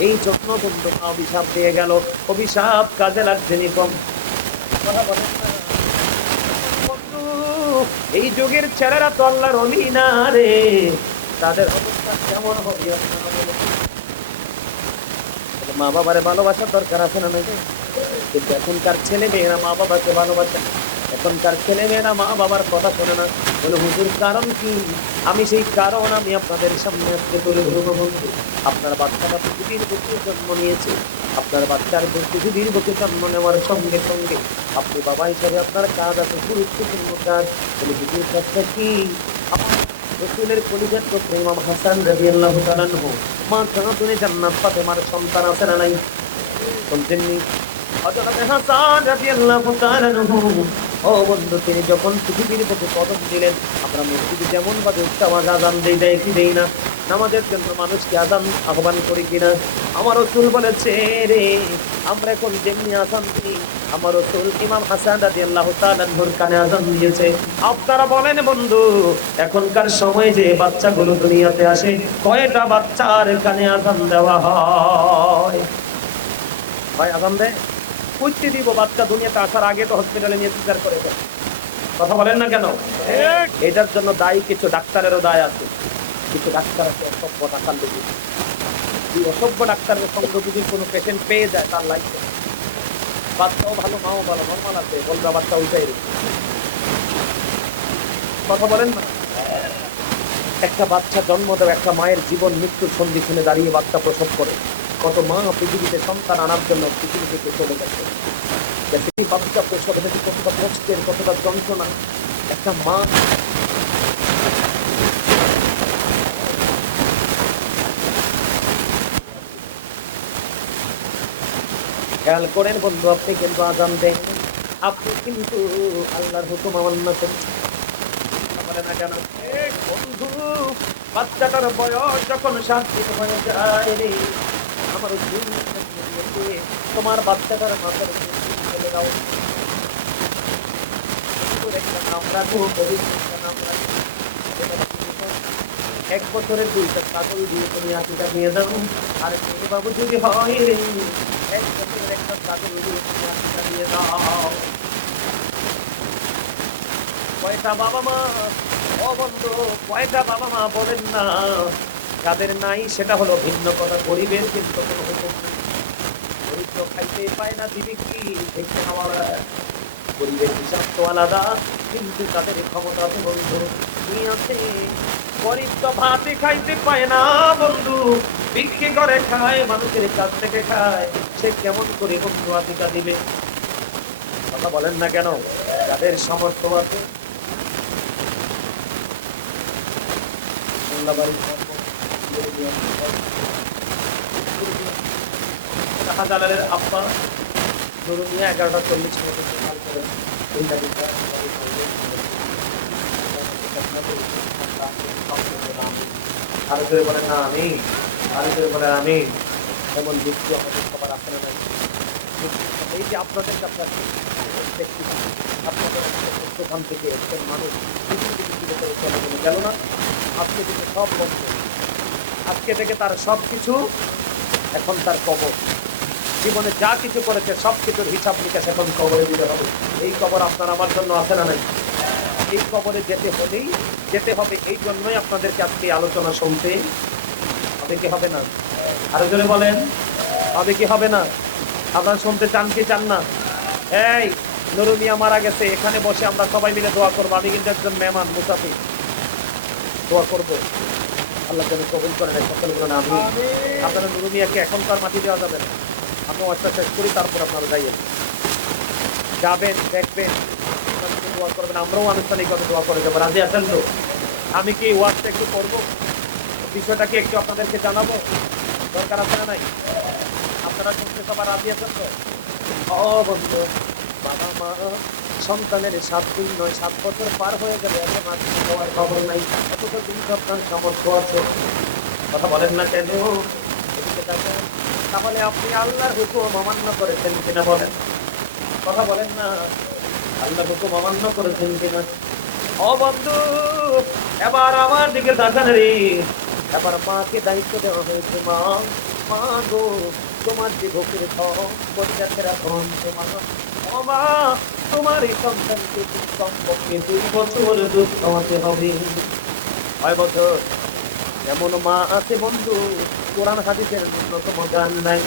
এই জন্য বন্ধু মা অভিশাপ দিয়ে গেল। অভিশাপ কাজে লাগছে নি কম। কথা বলেন না বন্ধু, এই যুগের ছেলেরা তো আল্লাহর ওলি না রে। তাদের অবস্থা কেমন হবে আপনারা বলুন? মা বাবারে ভালোবাসার দরকার আছে না নাই? কিন্তু এখনকার ছেলে মেয়েরা মা বাবাকে ভালোবাসে না। এখনকার ছেলে মেয়েরা মা বাবার কথা শোনে না। বলে, হুজুর কারণ কি? আমি সেই কারণ আমি আপনাদের সামনে আজকে তুলে ধরবো বন্ধু। আপনার বাচ্চাটা পৃথিবীর বুকে জন্ম নিয়েছে। আপনার বাচ্চার পৃথিবীর বুকে জন্ম নেওয়ার সঙ্গে সঙ্গে আপনি বাবা হিসাবে আপনার কাজ আছে, গুরুত্বপূর্ণ কাজ। বলে, হুজুর কাজটা কি? আমার রাসূলের কলিজার টুকরা ইমাম হাসান রাদিয়াল্লাহু তাআলা আনহু, মা খাতুনে জান্নাত ফাতেমার সন্তান আছে না নাই? শুনতেননি? হযরত হাসান রাদিয়াল্লাহু তাআলা আনহু, ও বন্ধু, তিনি যখন পৃথিবীর বুকে কদম দিলেন, আমরা মসজিদে যেমন ভাবে আওয়াজ আযান দেই কি দেই না? নামাজের জন্য মানুষকে আযান আহ্বান করি কিনা? আমার রাসূল বলেছে রে, আমরা এখন যেমনি আযান দিই, আমার রাসূল ইমাম হাসান রাদিয়াল্লাহু তাআলা আনহুর কানে আযান দিয়েছে। আপনারা বলেন বন্ধু, এখনকার সময়ে যে বাচ্চাগুলো দুনিয়াতে আসে, কয়টা বাচ্চার কানে আযান দেওয়া হয়? ভাই আযান দেয়? কইতে দিব, বাচ্চা দুনিয়াতে আসার আগে তো হসপিটালে নিয়ে চিৎকার করে দেয়। কথা বলেন না কেন? এটার জন্য দায়ী কিছু ডাক্তারেরও দায় আছে। কিছু ডাক্তার আছে অসভ্য ডাক্তার লোক। এই অসভ্য ডাক্তারের সঙ্গে যদি কোনো পেশেন্ট পেয়ে যায়, তার লাইফে বাচ্চাও ভালো, মাও ভালো, নর্মাল আছে, বলবে বাচ্চা উল্টাই রে। কথা বলেন না? একটা বাচ্চা জন্ম দেওয়া, একটা মায়ের জীবন মৃত্যুর সন্ধিক্ষণে দাঁড়িয়ে বাচ্চা প্রসব করে। কত মা পৃথিবীতে সন্তান আনার জন্য পৃথিবী থেকে চলে গেছে। সেই বাচ্চা প্রসব হয়েছে, কতটা কষ্টের, কতটা যন্ত্রণা। একটা মা খেয়াল করেন বন্ধু, আপনি কিন্তু আযান দেন, আপনি কিন্তু আল্লাহর হুকুম অমান্য করছেন। বলে না কেন? বন্ধু, বাচ্চাটার বয়স যখন 7 দিন হয়ে যায় রে, আমার তোমার বাচ্চাটার মাথার উপর ফেলে দাও। একটা নাম রাখো, একটা নাম রাখো। 1 বছরের 2টা ছাগল দিয়ে তুমি আকিকা দিয়ে দাও। আর মেয়ে বাবু যদি হয় রে, 1 বছরের একটা ছাগল দিয়ে তুমি আকিকা দিয়ে দাও। কয়টা বাবা মা, ও বন্ধু, কয়টা বাবা মা বলেন না? যাদের নাই সেটা হলো ভিন্ন কথা, গরিবের কিন্তু কোনো হুকুম নেই। গরিব তো খাইতে পায় না, দিবে কি? দেখতে নেওয়া। গরিবের হিসাব তো আলাদা, কিন্তু তাদের ক্ষমতা আছে বন্ধু। দুনিয়াতে গরিব তো ভাতে খাইতে পায় না বন্ধু, বিক্রি করে খায়, মানুষের কাছ থেকে খায়। সে কেমন করে বন্ধু আতিকা দিবে? কথা বলেন না কেন? যাদের সামর্থ্য আছে, শাহজালালের আব্বা নুরু মিয়া 11:40 মিনিটে সকাল করে আরো জোরে বলেন না আমি, আরো জোরে বলেন আমি। এমন ব্যক্তি আমাদের সবার আছে না নাই? এই যে আপনাদের কাছে আপনাদের ওখান থেকে একজন মানুষ গেল না, আজকে থেকে সব বন্ধ, আজকে থেকে তার সবকিছু এখন তার কবর। জীবনে যা কিছু করেছে সব কিছুর হিসাব নিকাশ এখন কবরে দিতে হবে। এই কবর আপনার আমার জন্য আছে না নাই? এই কবরে যেতে হবে। এই জন্যই আপনাদেরকে আজকে আলোচনা শুনতে হবে কি হবে না? আরো জোরে বলেন, হবে কি হবে না? আপনারা শুনতে চান কি চান না? এই নুরু মিয়া মারা গেছে, এখানে বসে আমরা সবাই মিলে দোয়া করবো। আমি কিন্তু একজন মেহমান, মুসাফির, দোয়া করবো আল্লাহ যেন কবুল করেন সকলগুলো না। আমি আপনারা নুরু মিয়াকে এখন তো আর মাটি দেওয়া যাবে না, আমি ওয়াজটা শেষ করি, তারপর আপনারা যাবেন, দেখবেন, দোয়া করবেন, আমরাও আনুষ্ঠানিকভাবে দোয়া করে যাবো। রাজি আছেন তো? আমি কি ওয়াজটা একটু করবো, বিষয়টা কি একটু আপনাদেরকে জানাবো? দরকার আছে না নাই? আপনারা শুনতে সবার রাজি আছেন তো? ও বন্ধু, বাবা মা সন্তানের 7 দিন নয় 7 বছর পার হয়ে গেলে এখন আর হওয়ার খবর নাই। অথচ কিন্তু আপনার সামর্থ্য আছে। কথা বলেন না কেন? তাহলে আপনি আল্লাহর হুকুম অমান্য করেছেন কিনা বলেন? কথা বলেন না, আল্লাহর হুকুম অমান্য করেছেন কিনা? ও বন্ধু, এবার আমার দিকে তাকান রে। এবার মাকে দায়িত্ব দেওয়া হয়েছে। মা গো, তোমার যে ভোগের পর্যাপ্তের এখন তোমার এই সন্তানকে কমপক্ষে 2 বছর দুধ খাওয়াতে হবে। 6 বছর এমন মা আছে বন্ধু, কোরআন হাদিসের ন্যূনতম জ্ঞান নাই।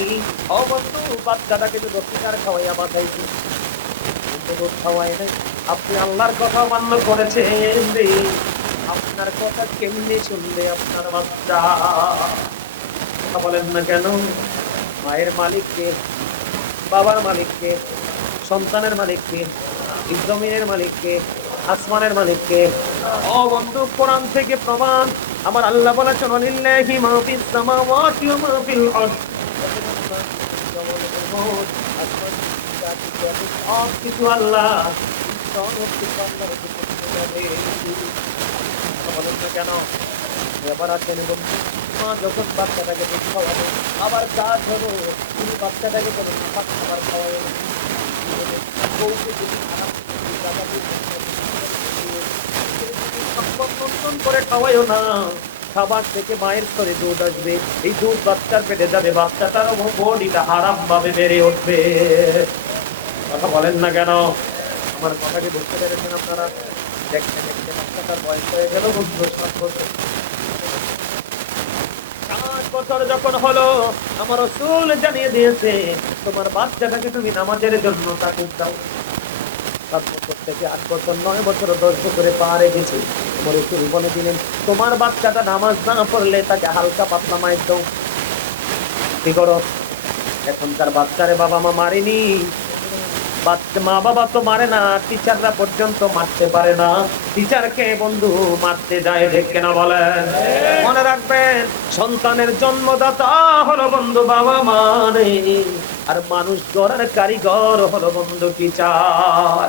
ও বন্ধু, বাচ্চাটাকে যদি রসিকার খাওয়াইয়া বাঁধাইছি, কিন্তু দুধ খাওয়াই নাই। আপনি আল্লাহর কথা মান্য করেছেন রে, আপনার কথা কেমনি শুনলে আপনার বাচ্চা? কথা বলেন না কেন? মায়ের মালিককে, বাবার মালিককে, সন্তানের মালিককে, জমিনের মালিককে, আসমানের মালিককে। ও বন্ধু, কোরআন থেকে প্রমাণ। আমার আল্লাহ বলেছেন, লিল্লাহি মা ফিস সামাওয়াতি ওয়া মা ফিল আরদ। সব কিছু আল্লাহ, সব কিছু আল্লাহর বলেন না কেন? এবার আসেন বন্ধু, মা যখন বাচ্চাটাকে দুধ খাওয়াবে, আবার কাজ হলো তিনি বাচ্চাটাকে কোনো খাবার খাওয়াবে, করে খাওয়াইও না। খাবার থেকে মায়ের স্তরে দুধ আসবে, এই দুধ বাচ্চার পেটে যাবে, বাচ্চাটার বডিটা হারাম ভাবে বেড়ে উঠবে। কথা বলেন না কেন? আমার কথাকে বুঝতে পেরেছেন আপনারা? দেখতে দেখতে বাচ্চাটার বয়স হয়ে গেল বন্ধু 7 বছর। 7 বছর যখন হলো, আমার রাসূল জানিয়ে দিয়েছে, তোমার বাচ্চাটাকে তুমি নামাজের জন্য তাকে দাও। 7 বছর থেকে 8 বছর, 9 বছর, 10 বছরে পারে গেছে। আমার রাসূল বলে দিলেন, তোমার বাচ্চাটা নামাজ না পড়লে তাকে হালকা পাতলা মাইর দাও। কি করো? এখনকার বাচ্চারে বাবা মা মারেনি, মা বাবা তো মারে না, টিচাররা পর্যন্ত মারতে পারে না। টিচারকে বন্ধু মারতে যায়, ঠিক কিনা বলেন? মনে রাখবেন, সন্তানের জন্মদাতা হলো বন্ধু বাবা মা রে, আর মানুষ গড়ার কারিগর হলো বন্ধু টিচার।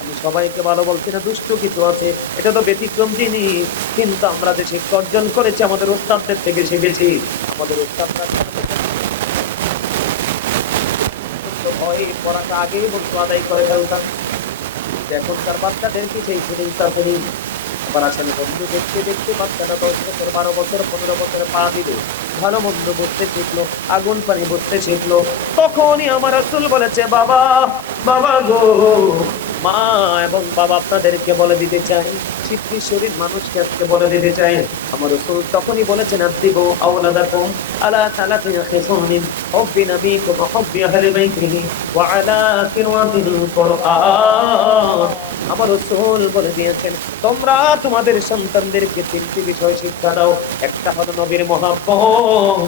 আমি সবাইকে ভালো বলছি না, দুষ্ট কিছু আছে, এটা তো ব্যতিক্রম জিনিস। কিন্তু আমরা যে শিক্ষা অর্জন করেছি আমাদের ওস্তাদদের থেকে শিখেছি। আমাদের ওস্তাদরা ভয়ে পড়াটা আগেই বন্ধু আদায় করে ফেলতাম। এখনকার বাচ্চাদেরকে সেই ফিলিংসটা ফেলি। আবার আসেন বন্ধু, দেখতে দেখতে বাচ্চাটা 10 বছর, 12 বছর, 15 বছরে পা দিল, ভালো মন্দ বুঝতে শিখলো, আগুন পানি বুঝতে শিখলো। তখনই আমার রাসূল বলেছে, বাবা বাবা গো, মা এবং বাবা আপনাদেরকে বলে দিতে চাই, শিক্ষিত শরীর মানুষকে আজকে বলে দিতে চাই, আমার রাসূল তখনই বলেছেন আদিবু আওলাদাকুম আলা সালাতি খিসানিন হুব্বি নবীকুম হুব্বি আহলি বাইতিহি ওয়া আলা কিরাতিল কুরআন। আমার রাসূল বলে দিয়েছেন তোমরা তোমাদের সন্তানদেরকে তিনটি বিষয় শিক্ষা দাও, একটা হলো নবীর মহব্বত,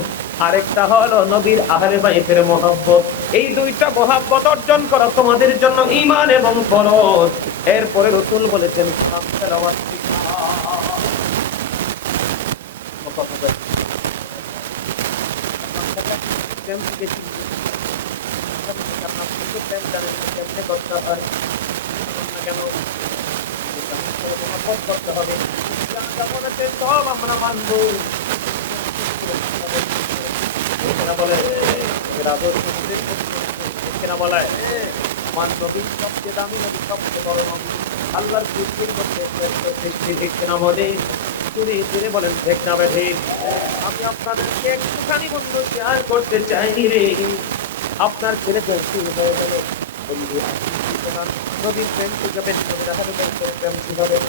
আরেকটা হলো নবীর আহলে বাইতের মহব্বত। এই দুইটা মহব্বত অর্জন করা তোমাদের জন্য ঈমান এবং ফরজ। এরপরে রাসূল বলেছেন কোরআন তেলাওয়াত কেমনে করতে হয় কেন করতে হবে, সব আমরা মানবো। বলে বলে আমার নবী সবচেয়ে দামি নবী, সবচেয়ে বড় নবী, আল্লাহর সৃষ্টির মধ্যে সৃষ্টি ঠিক না বলে চুরি চুরি বলেন ঠিক না বেঠে। আমি আপনাদেরকে একটুখানি বন্ধু শেয়ার করতে চাই রে, আপনার ছেলে চলছি হয়ে গেল বন্ধু নবীর প্রেম শিখাবেন, নবীর আহলে বাইতের প্রেম শিখাবেন,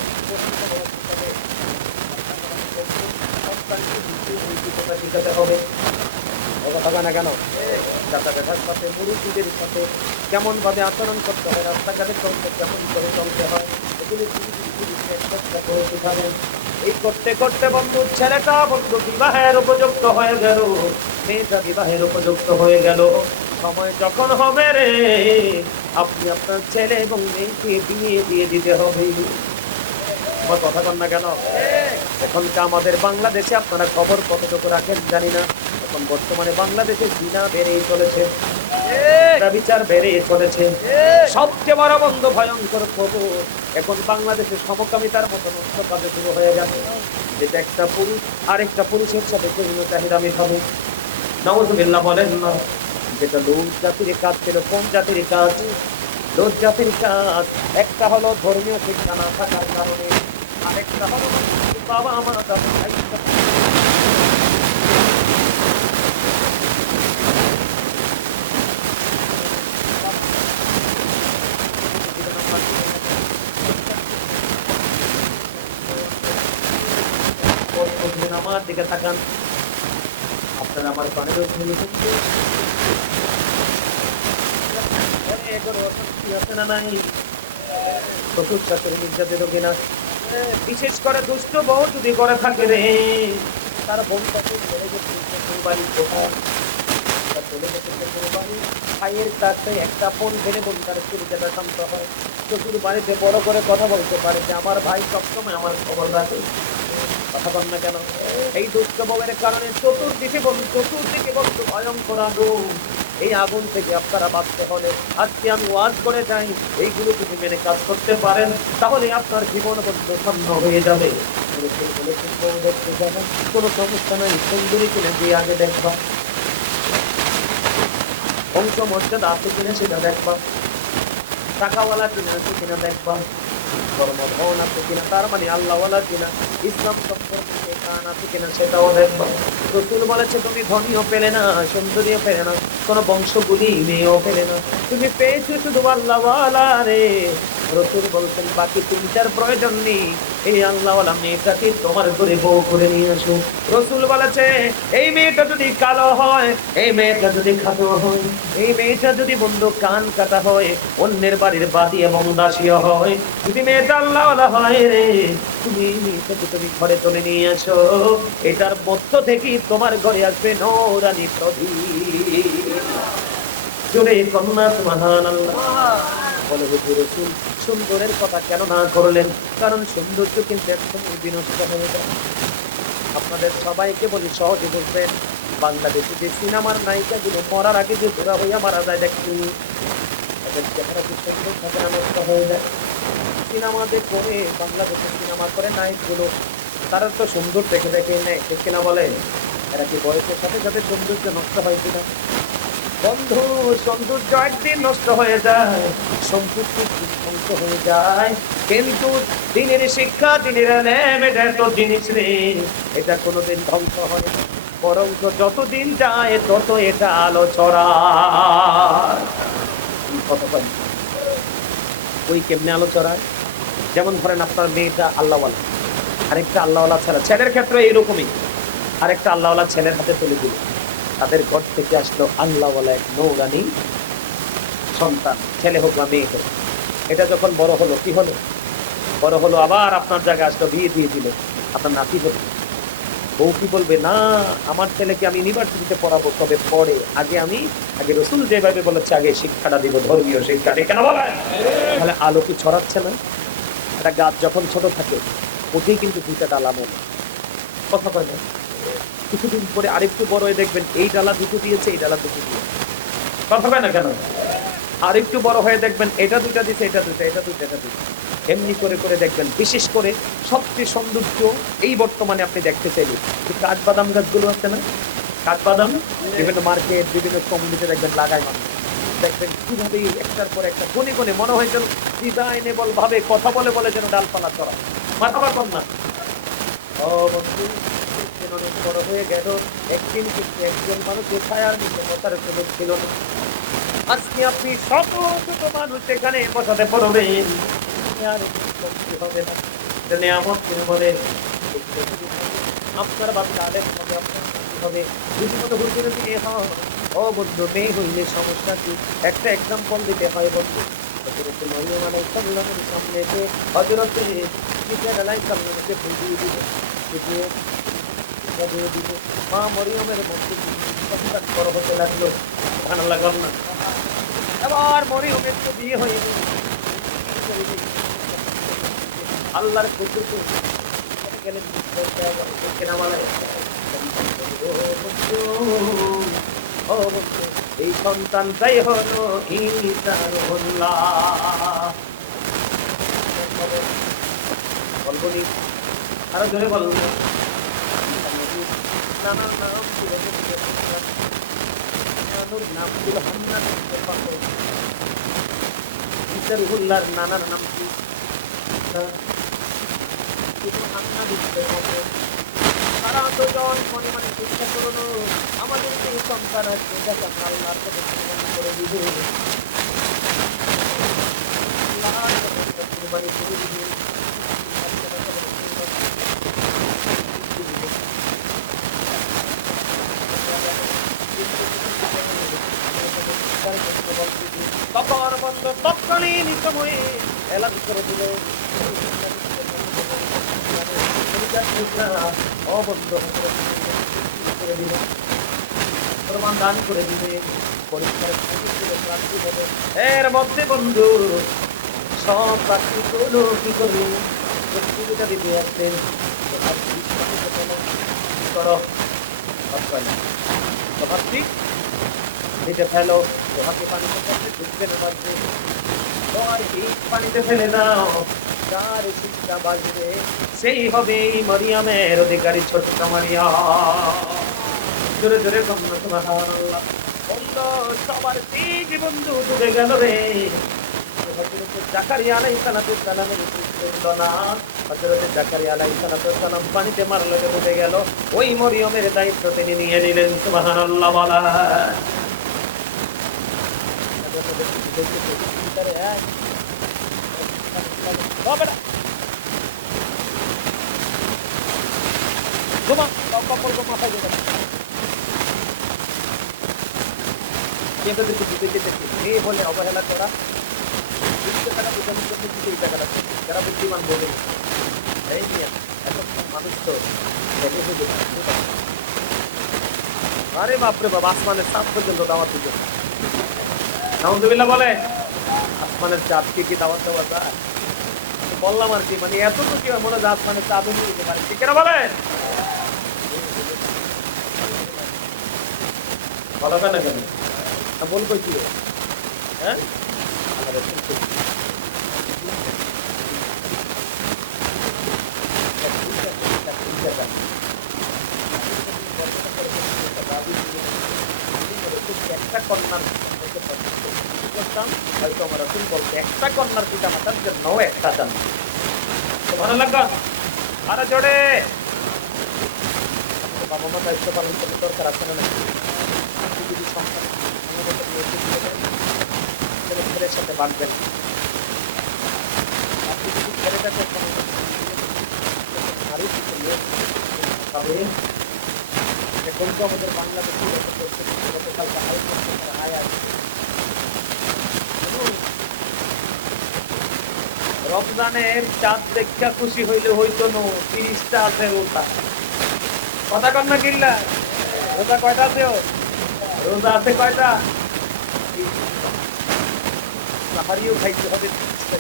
শিখাতে হবে হবে না কেন? যাতায়াতের সাথে মুরুব্বিদের সাথে কেমন ভাবে আচরণ করতে হয়, রাস্তাঘাটে চলতে কেমন করে চলতে হয়, এগুলি শিখাবেন। এই করতে করতে বন্ধু ছেলেটা বন্ধু বিবাহের উপযুক্ত হয়ে গেল, মেয়েটা বিবাহের উপযুক্ত হয়ে গেল। সময় যখন হবে রে, আপনি আপনার ছেলে এবং মেয়েকে বিয়ে দিয়ে দিতে হবে। আমার কথা কন না কেন? এখনকার আমাদের বাংলাদেশে আপনারা খবর কতটুকু রাখেন জানি না, এখন বর্তমানে বাংলাদেশে জিনা বেড়েই চলেছে, বিচার বেড়েই চলেছে। সবচেয়ে বড় বন্ধ ভয়ঙ্কর খবর, এখন বাংলাদেশে সমকামিতার মতো নষ্ট কাজে শুরু হয়ে গেছে, যেটা একটা পুরুষ আরেকটা পুরুষের সাথে বিভিন্ন চাহিদা মেটাবে। নাউযুবিল্লাহ বলেন না, যেটা লোক জাতির কাজ ছিল। কোন জাতির কাজ? লোক জাতির কাজ। একটা হলো ধর্মীয় শিক্ষা না থাকার কারণে, আরেকটা হলো বাবা মা আমার দিকে তাকান, আপনারা আমার কানের বিশেষ করে দুষ্ট বউ যদি করে থাকে রে, তার বোনটাকে ভাইয়ের কাছে একটা ফোন ফেলে বোন তার চুরিটা শান্ত হয়, শ্বশুর বাড়িতে বড় করে কথা বলতে পারে যে আমার ভাই সবসময় আমার খবর রাখে। কথা বল না কেন? এই দুষ্ট বউয়ের কারণে চতুর্দিকে বন্ধু ভয়ঙ্কর আগুন। এই আগুন থেকে আপনারা বাঁচতে হলে আজকে আমি ওয়াজ করে যাই, এইগুলো যদি মেনে কাজ করতে পারেন তাহলে আপনার জীবন বন্ধু ধন্য হয়ে যাবে। কোনো সমস্যা নাই, সুন্দরী কিনে দিয়ে আগে দেখবা, বংশ মর্যাদা আছে কিনা সেটা দেখবা, টাকাওয়ালা কিনা আছে কিনা দেখবা, কর্মধন আছে কিনা, তার মানে আল্লাহওয়ালা কিনা, ইসলাম সম্পর্কে কান আছে কিনা সেটাও দেখবা। রাসূল বলেছে তুমি ধনীও পেলে না, সুন্দরীও পেলে না, কোনো বংশগুলি মেয়েও পেলে না, তুমি পেয়েছো শুধু আল্লাহওয়ালা রে। রাসূল বলছেন বাকি তিনটার প্রয়োজন নেই, এই আল্লাহওয়ালা মেয়েটাকে তোমার ঘরে বউ করে নিয়ে আসো। রাসূল বলেছে এই মেয়েটা যদি কালো হয়, এই মেয়েটা যদি খাটো হয়, এই মেয়েটা যদি বন্ধু কান কাটা হয়, অন্যের বাড়ির বাদী এবং দাসীও হয়, যদি মেয়েটা আল্লাহওয়ালা হয় রে, তুমি মেয়েটাকে তুমি ঘরে তুলে নিয়ে আসো, এটার মধ্য থেকেই তোমার ঘরে আসবে নূরানী প্রদীপ। জোরে কন্যা সুবহানাল্লাহ। বলে হুজুর রাসূল সুন্দরের কথা কেন না করলেন? কারণ সৌন্দর্য কিন্তু একদম বিনষ্ট হয়ে যায়। আপনাদের সবাইকে বলি সহজে বুঝবেন, বাংলাদেশে যে সিনেমার নায়িকাগুলো মরার আগে যে বুড়া হইয়া মারা যায় দেখুন, তাদের চেহারা কি সুন্দর থাকে না নষ্ট হয়ে যায়? সিনেমাতে করে বাংলাদেশের সিনেমা করে নায়কগুলো, তারা তো সুন্দর দেখে দেখে নেয়, ঠিক কিনা বলেন? এরা কি বয়সের সাথে সাথে সৌন্দর্য নষ্ট হয় কিনা? বন্ধু সৌন্দর্য একদিন নষ্ট হয়ে যায়, সম্পত্তি ধ্বংস হয়ে যায়, কিন্তু দিনের শিক্ষা, দিনের এলেম, এটা তো জিনিস রে, এটা কোনোদিন ধ্বংস হয় না, বরং যতদিন যায় তত এটা আলো ছড়ায়। ওই কেমনে আলো চড়ায়? যেমন ধরেন আপনার মেয়েটা আল্লাহওয়ালা, আরেকটা আল্লাহওয়ালা ছেলে, ছেলের ক্ষেত্রে এইরকমই, আরেকটা আল্লাহওয়ালা ছেলের হাতে তুলে দিল, তাদের ঘর থেকে আসলো আল্লাহওয়ালা এক নৌরানি সন্তান, ছেলে হোক বা মেয়ে হোক। এটা যখন বড় হলো, কি হলো? বড় হলো, আবার আপনার জায়গায় আসলো, বিয়ে দিয়ে দিল, আপনার নাতি হলো। বউ কি বলবে? না, আমার ছেলেকে আমি ইউনিভার্সিটিতে পড়াবো, তবে পড়ে আগে রসুল যেভাবে বলেছে আগে শিক্ষাটা দিব, ধর্মীয় শিক্ষা। কেন বলেন? তাহলে আলো কি ছড়াচ্ছে না? একটা গাছ যখন ছোট থাকে, ওঠেই কিন্তু দুইটা ডালা মেলে, কথা কয় না? কিছুদিন পরে আরেকটু বড় হয়ে দেখবেন এই ডালা দুটো দিয়েছে, এই ডালা দুটো দিয়েছে, কথা কয় না কেন? আরেকটু বড় হয়ে দেখবেন এটা দুইটা দিছে, এটা দুইটা, এটা দুইটা, এটা দুইটা, এমনি করে করে দেখবেন। বিশেষ করে সবচেয়ে সৌন্দর্য এই বর্তমানে আপনি দেখতে চাইলে কাঠবাদাম গাছগুলো আছে না, কাঠবাদাম বিভিন্ন মার্কেট, বিভিন্ন কমিউনিটি দেখবেন লাগায় মানুষ, দেখবেন কিভাবে একটার পর একটা কোনে কোনে মনে হয় যেন ডিজাইনেবল ভাবে কথা বলে বলে যেন ডালপালা চড়া। মাথা পারবেন না? ও বন্ধু, অনেক বড় হয়ে গেল, একদিন কিন্তু একজন মানুষের ছায়ার নিচে বসার সুযোগ ছিল না। আজকে আপনি শত শত মানুষ এখানে বসাতে পারবেন, আর কিছু হবে না। এটা নিয়ামত কিনে বলে। আপনার বাচ্চা আলেম হবে, আপনার কি হবে? যদি কোনো হুজুরের মেয়ে হন, ও বন্ধু, মেয়ে হইলে সমস্যা কি? একটা এক্সাম্পল দিতে হয় বন্ধু। হযরত মরিয়ম আলাইহিস সালামের সামনে যে হযরত ঈসা আলাইহিস সালামকে বুঝিয়ে দিল, বুঝিয়ে দিল, মা মরিয়মের মধ্যে সন্তান বড় হতে লাগলো। সুবহানাল্লাহ বলেন না? এবার মরিয়মের তো বিয়ে হয়ে গেল, আল্লাহর কুদরতে গেলেন কেনা বলে, ও বন্ধু, এই সন্তানটাই হলো ঈসা রুহুল্লাহ। বলবো নি? আরো জোরে বলবো। নানার নাম ছিল নাম ছিল হান্নান। ঈসা রুহুল্লাহর নানার নাম কি? হান্না দিতে হবে। তারা দুজন মনে মনে চিন্তা করলো, আমাদের এই সন্তান আছে, যাকে আমরা আল্লাহর কাছে কুরবানি করে দিব, আল্লাহর কাছে কুরবানি করে দিব। তখন বন্ধ তৎকালীন সময়ে এলান করে দিল, অবদ্ধ করে দিবে, প্রমাণ দান করে দিবে, পরীক্ষার প্রার্থী হবে। এর মধ্যে বন্ধু সব প্রার্থী গুলো কি করবে? প্রতিযোগিতা দিতে আসছেন, করো দিতে ফেলো, তোমাকে পানিতে ফেলতে ঢুকবে না, বাঁচবে। তোমার এই পানিতে ফেলে দাও, যার শিক্ষা বাজবে সেই হবে মরিয়মের অধিকারী, ছোট্ট মারিয়াম। জোরে জোরে বন্ধু সুবহানাল্লাহ। বন্ধু সবার দিক বন্ধু ডুবে গেল রে। হযরত জাকারিয়া আলাইহিস সালামের ছিল না, হযরত জাকারিয়া আলাইহিস সালাম পানিতে মারলে ডুবে গেল, ওই মরিয়মের দায়িত্ব তিনি নিয়ে নিলেন। সুবহানাল্লাহ বলা। বলে অবহেলা করা, যারা বুদ্ধিমান বলে মানুষ তো আরে বাপরে বাপ, আসমানের চাঁদ পর্যন্ত দাওয়াত দিতে, নাউজুবিল্লাহ বলে। আসমানের চাঁদকে কি দাওয়াত দেওয়া যায়? বললাম আর কি, মানে এতটুকু মনে হয় আসমানের চাঁদও নিয়ে যেতে পারে, ঠিক না বলেন? ভালো কেন কেন বলবো কি? হ্যাঁ, একটা কন্যার করতাম, হয়তো আমার রাসূল বলতে একটা কন্যার পিতা মাতার জন্য একটা দান। সুবহানাল্লাহ। আরে জোরে বাবা মা দায়িত্ব পালন করতে দরকার আছে না? যদি সন্তান ছেলের সাথে বাঁধবেন, ছেলেটাকে এখন তো আমাদের বাংলাদেশে গতকালকে আয়াত রমজানের চাঁদ দেখা খুশি হইলে হইতো না 30টা আছে রোজা কথা কন না কিল্লা রোজা কয়টা আছে রোজা আছে কয়টা সাহারিও খাইতে হবে 30টা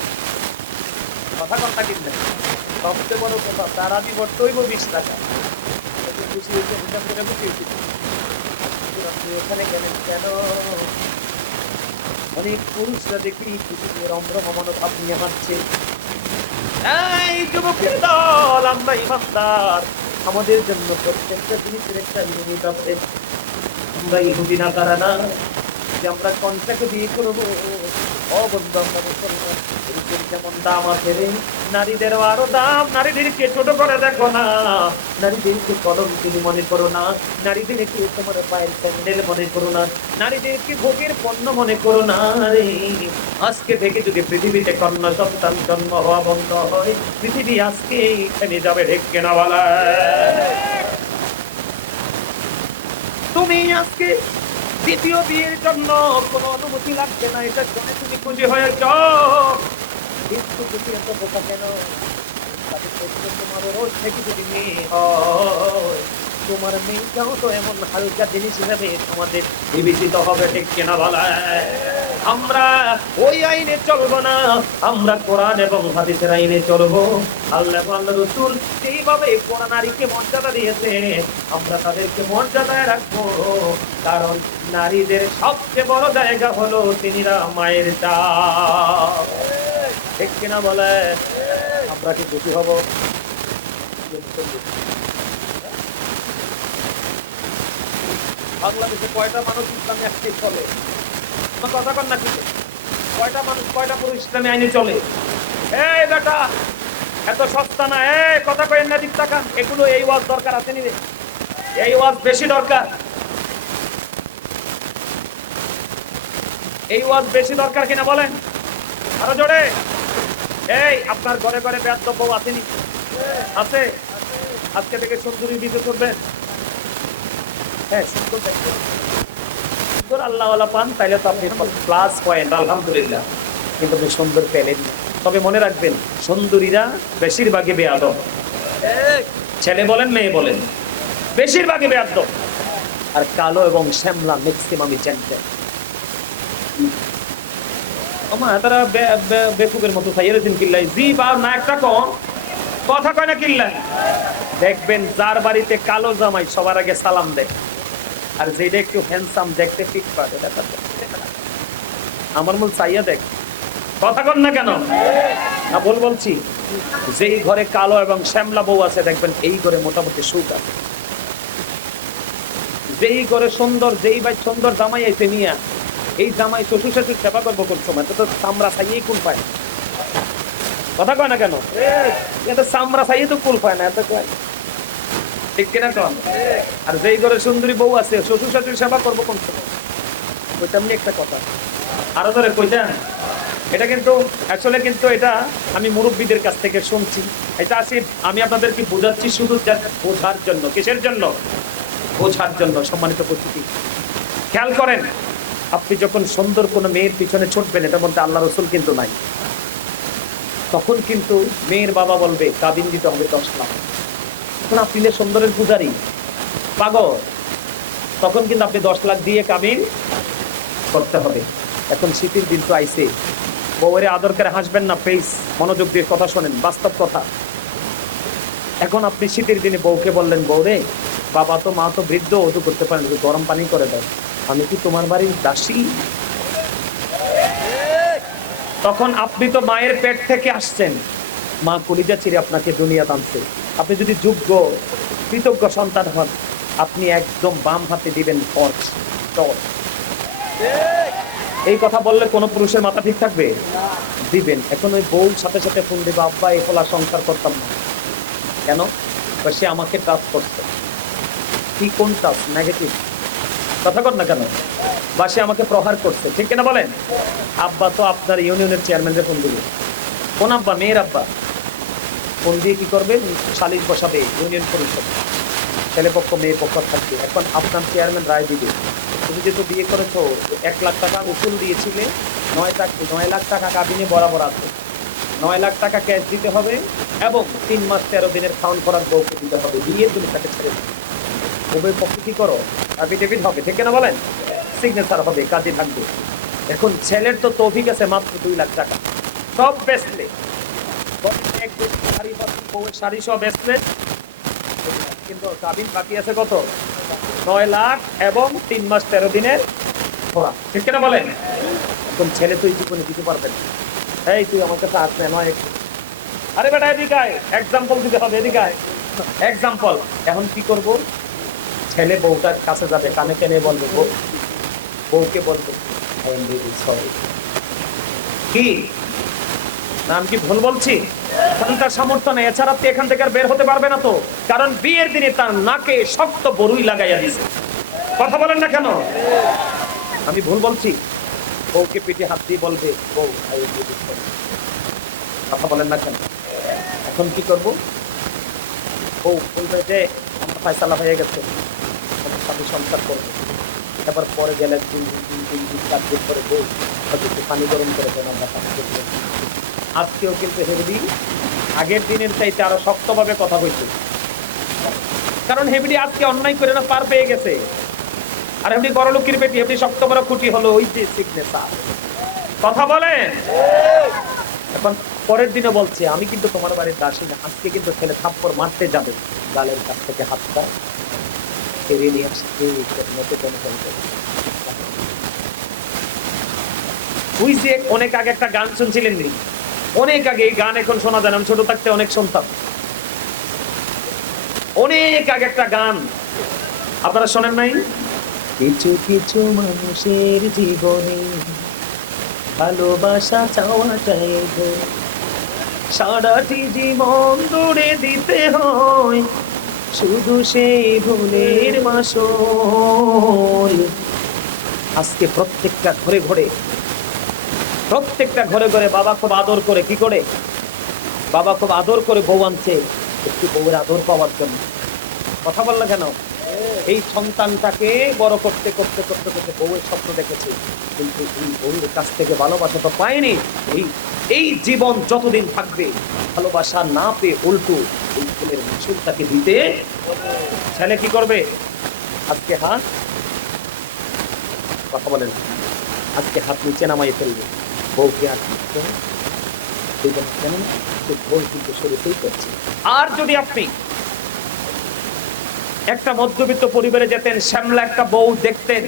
কথা কন না কিল্লা সবচেয়ে বড় কথা তারা দিবর তৈব 20 টাকা খুশি হয়েছে হিসাব করে খুশি হয়েছে আপনি ওখানে গেলেন কেন অনেক পুরুষরা দেখি খুশিতে রমরম মনোভাব নিয়ে হাঁটছে এই যুবকের দল আমরা ইমানদার আমাদের জন্য প্রত্যেকটা জিনিসের একটা লিমিট আছে আমরা ইহুদি না তারা না যে আমরা কন্ট্রাক্ট দিয়ে করবো অবন্ধ আমরা মুসলমান এদের যেমন দাম আছে রে নারীদেরও আরো দাম নারীদেরকে ছোট করে দেখো না নারীদেরকে কলম তুমি মনে করো না নারীদেরকে তোমার পায়ের স্যান্ডেল মনে করো না নারীদেরকে ভোগের পণ্য মনে করো না রে আজকে থেকে যদি পৃথিবীতে কন্যা সন্তান জন্ম হওয়া বন্ধ হয় পৃথিবী আজকে থেমে যাবে ঢেকে না বলা তুমি আজকে দ্বিতীয় বিয়ের জন্য কোনো অনুমতি লাগবে না এটা শুনে তুমি খুশি হয়েছ কিন্তু তুমি এত বোকা কেন তাদের প্রশ্ন তোমার রোজ থেকে যদি মেয়ে হয় তোমার মেয়েটাও তো এমন হালকা জিনিস হিসাবে তোমাদের বিবেচিত হবে ঠিক কেনা বলা আমরা ওই আইনে চলবো না আমরা কোরআন এবং হাদিসের আইনে চলবো আল্লাহ আল্লাহ রাসূল এইভাবে কোরআন নারীকে মর্যাদা দিয়েছে আমরা তাদেরকে মর্যাদায় রাখবো কারণ নারীদের সবচেয়ে বড় জায়গা হলো তিনিরা মায়ের চাপ ঠিক কিনা বলে আমরা কি খুশি হব বাংলাদেশে কয়টা মানুষ ইসলামী আইনে চলে কথা কন না কিন্তু কয়টা মানুষ কয়টা পুরুষ ইসলামী আইনে চলে এই বেটা এত সস্তা না এই কথা কয়েন না দিক টাকা এগুলো এই ওয়াজ দরকার আছে নি রে এই ওয়াজ বেশি দরকার এই ওয়াজ বেশি দরকার কিনা বলেন আরো জোরে এই আপনার ঘরে ঘরে বেয়াদব বউ আসেনি আছে আজকে থেকে সুন্দরী বিয়ে করবেন হ্যাঁ সুন্দর আল্লাহওয়ালা পান তাইলে তো আপনি প্লাস পয়েন্ট আলহামদুলিল্লাহ কিন্তু আপনি সুন্দর পেলেন তবে মনে রাখবেন সুন্দরীরা বেশিরভাগই বেয়াদব ছেলে বলেন মেয়ে বলেন বেশিরভাগই বেয়াদব আর কালো এবং শ্যামলা ম্যাক্সিমামই চ্যাম্পিয়ন তারা বেকুবের মতো কিল্লাই জি বা না একটা কম কথা কয় না কিল্লাই দেখবেন যার বাড়িতে কালো জামাই সবার আগে সালাম দেয় আর যেটা একটু হ্যান্ডসাম দেখতে ফিট পাবে আমার মূল চাইয়া দেখ কথা কন না কেন না বলছি যেই ঘরে কালো এবং শ্যামলা বউ আছে দেখবেন এই ঘরে মোটামুটি সুখ আছে যেই ঘরে সুন্দর যেই ভাই সুন্দর জামাই আছে নিয়া এই জামাই শ্বশুর শাশুড়ি সেবা করবো কোন সময় তো চামড়া চাইয়েই কুল পায় কথা কয় না কেন এত চামড়া চাইয়ে তো কুল পায় না এত কয় ঠিক কিনা কন আর যেই ঘরে সুন্দরী বউ আছে শ্বশুর শাশুড়ি সেবা করবো কোন সময় ওইটা এমনি একটা কথা আরো ধরে কইটা এটা কিন্তু আসলে কিন্তু এটা আমি মুরব্বীদের কাছ থেকে শুনছি এটা আসি আমি আপনাদেরকে বোঝাচ্ছি শুধু বোঝার জন্য কিসের জন্য বোঝার জন্য সম্মানিত উপস্থিতি খেয়াল করেন আপনি যখন সুন্দর কোনো মেয়ের পিছনে ছুটবেন এটার মধ্যে আল্লাহ রসুল কিন্তু নাই তখন কিন্তু মেয়ের বাবা বলবে কাবিন দিতে হবে 10 লাখ তখন আপনি সুন্দরের পূজারি পাগল তখন কিন্তু আপনি 10 লাখ দিয়ে কাবিন করতে হবে এখন শীতের দিন তো আইছে বউরে আদর করে হাসবেন না প্লিজ মনোযোগ দিয়ে কথা শোনেন বাস্তব কথা এখন আপনি শীতের দিনে বউকে বললেন বউরে বাবা তো মা তো বৃদ্ধ ওদু করতে পারেন গরম পানি করে দেয় আমি কি তোমার বাড়ির দাসী তখন আপনি তো মায়ের পেট থেকে আসছেন মা কলিজা ছিঁড়ে আপনাকে দুনিয়া টানছে আপনি যদি যোগ্য কৃতজ্ঞ সন্তান হন আপনি একদম বাম হাতে দিবেন এই কথা বললে কোনো পুরুষের মাথা ঠিক থাকবে দিবেন এখন ওই বউর সাথে সাথে ফোন দেবে আব্বা একলা সংসার করতাম না কেন সে আমাকে টাচ করছে কি কোন টাচ নেগেটিভ কথা কর না কেন বা সে আমাকে প্রহার করছে ঠিক কিনা বলেন আব্বা তো আপনার ইউনিয়নের চেয়ারম্যানের ফোন দিবে কোন আব্বা? মেয়ের আব্বা। ফোন দিয়ে কি করবে? সালিশ বসাবে ইউনিয়ন পরিষদ, ছেলে পক্ষ মেয়ে পক্ষ থাকবে। এখন আপনার চেয়ারম্যান রায় দিবে, তুমি যেহেতু বিয়ে করেছো 1 লাখ টাকা উসুল দিয়েছিলে, 9 লাখ টাকা কাবিনে বরাবর আছে, 9 লাখ টাকা ক্যাশ দিতে হবে এবং 3 মাস 13 দিনের খাওয়ান করার বউকে দিতে হবে, বিয়ে তুমি তাকে ছেড়ে দিবে। উভয় পক্ষে কি করো? অ্যাফিডেভিট হবে, ঠিক না বলেন? সিগনেচার হবে, কাজে থাকবে। এখন ছেলের তো তৌফিক আছে মাত্র 2 লাখ টাকা, সব বেচলে, এক দুটি শাড়ি পাচ্ছি, বউয়ের শাড়ি সব বেচলে, কিন্তু কাবিন বাকি আছে কত? 9 লাখ এবং 3 মাস 13 দিনের খোরা, ঠিক না বলেন? এখন ছেলে তো এই জীবনে দিতে পারবে না। এই তুই আমার কাছে আসবে নয়, আরে বেটা এদিকে আয়, এক্সাম্পল দিতে হবে, এদিকে আয়, এক্সাম্পল। এখন কি করব? ছেলে বউটার কাছে যাবে, কানে কানে বলবে, বউকে বলবে I am really sorry। কি না আমি কি ভুল বলছি? কারণ তার সামর্থ্য নেই, এছাড়া তুই এখান থেকে আর বের হতে পারবে না তো, কারণ বিয়ের দিনে তার নাকে শক্ত বরুই লাগাইয়া দিছে। কথা বলেন না কেন? আমি ভুল বলছি? বউকে পিঠে হাত দিয়ে বলবে, বউ I am really sorry। কথা বলেন না কেন? এখন কি করব? বউ বলবে যে আমার ফয়সালা হয়ে গেছে, আমার সাথে সংসার করবে। এবার পরে গেলে 3 দিন 4 দিন পরে বউ হয়তো একটু পানি গরম করে দেন, আমরা পানি করবো। আজকেও কিন্তু হেবডি আগের দিনের চাইতে আরো শক্তভাবে কথা বলছে, কারণ হেবডি আজকে অন্যায় করে না পার পেয়ে গেছে। আর হেবডি বড় লোকের বেটি, হেবডি শক্ত বড় খুঁটি হলো ওই যে সিগনেচার। কথা বলেন? এখন পরের দিনে বলছে আমি কিন্তু তোমার বাড়ির দাসী না, আজকে কিন্তু ছেলে থাপ্পড় মারতে যাবে, গালের কাছ থেকে হাতটা ফেরিয়ে নিয়ে আসছে। ওই যে অনেক আগে একটা গান শুনছিলেন নি? অনেক আগে, এই গান এখন শোনা যায় না, আমি ছোট থাকতে অনেক শুনতাম। অনেক আগে একটা গান, আপনারা শোনেন নাই? কিছু কিছু মানুষের জীবনে ভালোবাসা চাওয়াটাই ভুল, সারাটি জীবন দূরে দিতে হয় শুধু সেই ভুলের মাসুল। আজকে প্রত্যেকটা ঘরে ঘরে বাবা খুব আদর করে, কি করে? বাবা খুব আদর করে বউ আনছে একটু বউয়ের আদর পাওয়ার জন্য। কথা বল না কেন? এই সন্তানটাকে বড় করতে করতে করতে করতে বউয়ের স্বপ্ন দেখেছে, কিন্তু এই বউয়ের কাছ থেকে ভালোবাসা তো পায়নি। এই জীবন যতদিন থাকবে ভালোবাসা না পেয়ে উল্টো এই ছেলের মাসুলটাকে দিতে। ছেলে কি করবে? আজকে হাত, কথা বলেন, আজকে হাত নিচে নামাই ফেলবে, বউকে আর কেন বউ কিন্তু শুরুতেই করছে। আর যদি আপনি একটা মধ্যবিত্ত পরিবারে যেতেন, শ্যামলা একটা বউ দেখতেন,